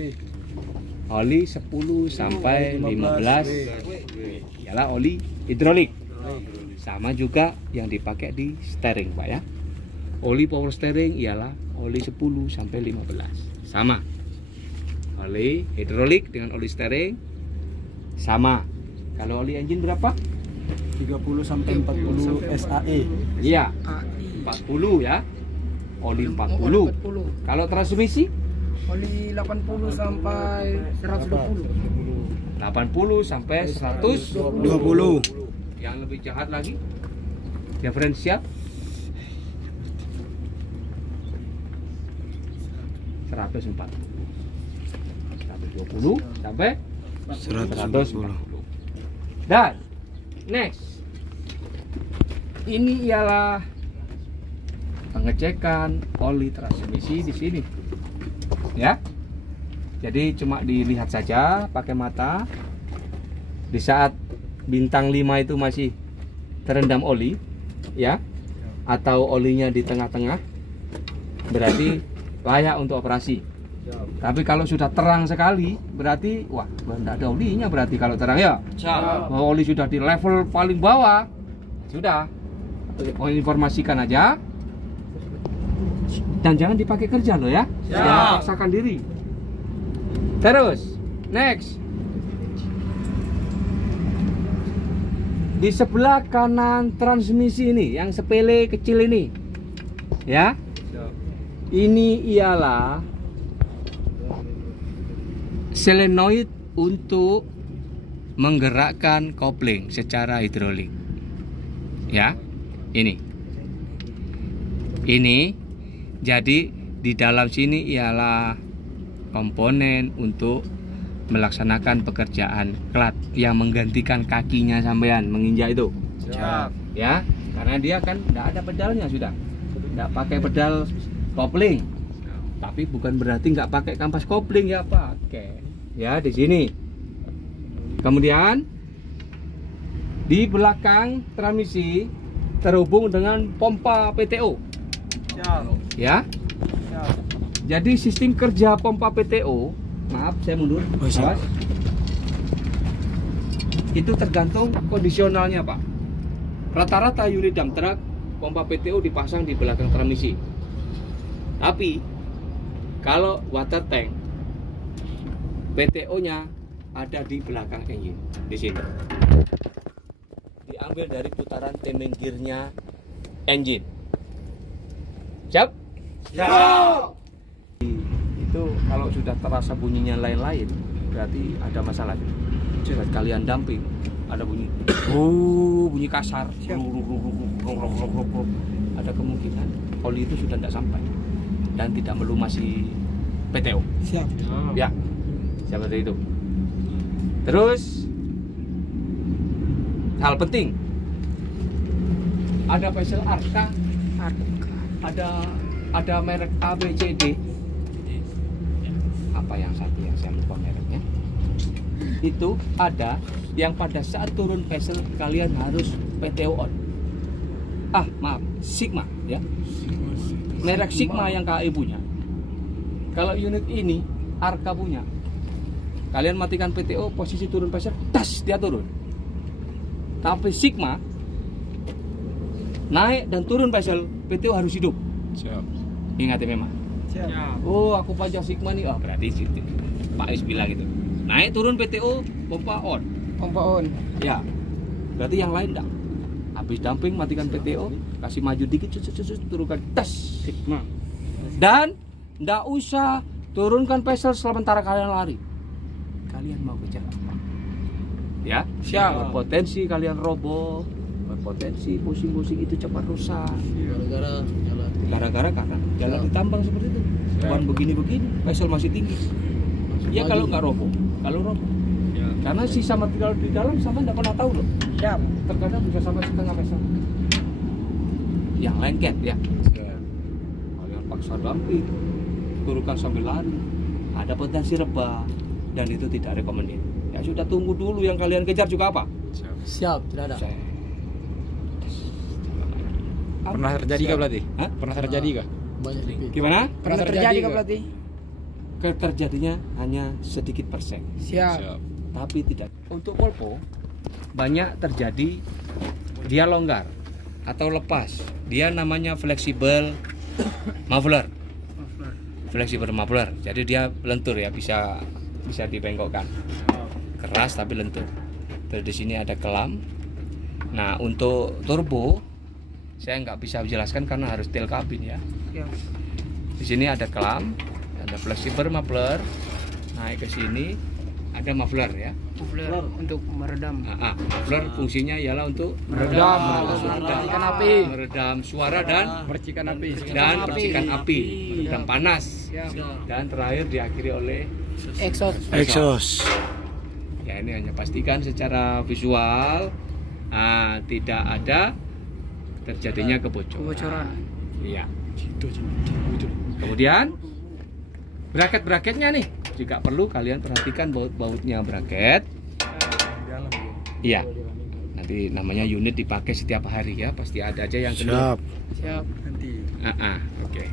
Oli 10 sampai 15. Iyalah oli hidrolik. Sama juga yang dipakai di steering, Pak ya. Oli power steering ialah oli 10 sampai 15. Sama. Oli hidrolik dengan oli steering sama. Kalau oli engine berapa? 30 sampai 40 SAE. Iya. 40 ya. Oli 40. Kalau transmisi? Oli 80 sampai 120. 80 sampai 120. Yang lebih jahat lagi? Diferensial 140. 120 sampai 140. Dan next, ini ialah pengecekan oli transmisi di sini, ya. Jadi cuma dilihat saja pakai mata. Di saat bintang 5 itu masih terendam oli, ya, atau olinya di tengah-tengah, berarti layak untuk operasi. Tapi kalau sudah terang sekali, berarti wah, tidak ada olinya berarti kalau terang ya. Oli sudah di level paling bawah, sudah. Mau informasikan aja. Dan jangan dipakai kerja loh ya. Jangan paksakan diri. Terus, next. Di sebelah kanan transmisi ini, yang sepele kecil ini, ya. Ini ialah solenoid untuk menggerakkan kopling secara hidrolik. Ya, ini. Jadi di dalam sini ialah komponen untuk melaksanakan pekerjaan klat yang menggantikan kakinya sampean menginjak itu. Siap. Ya, karena dia kan tidak ada pedalnya sudah. Tidak pakai pedal kopling. Tapi bukan berarti nggak pakai kampas kopling ya, pakai. Ya, di sini. Kemudian di belakang transmisi terhubung dengan pompa PTO. Ya. Jadi sistem kerja pompa PTO, maaf saya mundur. Awas. Itu tergantung kondisionalnya, Pak. Rata-rata unit dump truck pompa PTO dipasang di belakang transmisi. Tapi kalau water tank PTO-nya ada di belakang engine, di sini. Diambil dari putaran timing gear-nya engine. Siap? Siap. Itu kalau sudah terasa bunyinya lain-lain, berarti ada masalah. Buat kalian dumping, ada bunyi, bunyi kasar, ada kemungkinan oli itu sudah tidak sampai dan tidak melumasi PTO. Siap. Ya, seperti itu. Terus hal penting, ada vessel Arka, ada merek A, B, C, D. Apa yang satu yang saya lupa mereknya? Itu ada yang pada saat turun vessel kalian harus PTO on. Maaf, Sigma ya. Merek Sigma yang KAI punya. Kalau unit ini Arka punya. Kalian matikan PTO, posisi turun vessel, tas dia turun. Tapi Sigma naik dan turun vessel, PTO harus hidup. Siap. Ingat ya memang. Siap. Oh, aku pajak Sigma nih. Oh, berarti situ. Pak Is bilang gitu. Naik turun PTO, pompa on. Pompa on. Ya. Berarti yang lain enggak. Habis dumping matikan PTO, kasih maju dikit, turunkan tas Sigma. Dan enggak usah turunkan vessel sementara kalian lari. Kalian mau kejar apa? Ya. Siap. Berpotensi kalian roboh, berpotensi pusing-pusing itu cepat rusak. Gara-gara karena jalan ditambang seperti itu. Bukan begini-begini, vessel masih tinggi. Ya kalau nggak roboh, kalau roboh. Karena sisa material di dalam sama nggak pernah tahu loh. Siap. Terkadang bisa sampai setengah vessel. Yang lengket ya. Kalian paksa dumping, turunkan sambil lari. Ada potensi rebah dan itu tidak rekomendasi. Ya sudah, tunggu dulu, yang kalian kejar juga apa? Siap, tidak ada. Pernah terjadi kah berarti? Hah? Pernah terjadi kah? Banyak dipik. Gimana? Pernah terjadi kah berarti? Terjadinya hanya sedikit persen. Siap. Tapi tidak. Untuk polpo banyak terjadi dia longgar atau lepas. Dia namanya fleksibel muffler. Fleksibel muffler. Jadi dia lentur ya, bisa dibengkokkan. Keras tapi lentur. Terus di sini ada kelam. Nah, untuk turbo saya nggak bisa menjelaskan karena harus tail kabin ya. Di sini ada kelam, ada fleksibel muffler. Naik ke sini ada muffler ya. Muffler untuk meredam. Muffler fungsinya ialah untuk Meredam api, meredam suara dan Percikan api. percikan api, meredam panas. Dan terakhir diakhiri oleh Exhaust. Ya, ini hanya pastikan secara visual tidak ada terjadinya kebocoran. Iya. Kemudian bracket-bracketnya nih juga perlu kalian perhatikan, baut-bautnya bracket. Iya. Nanti namanya unit dipakai setiap hari ya, pasti ada aja yang kena. Siap. Oke.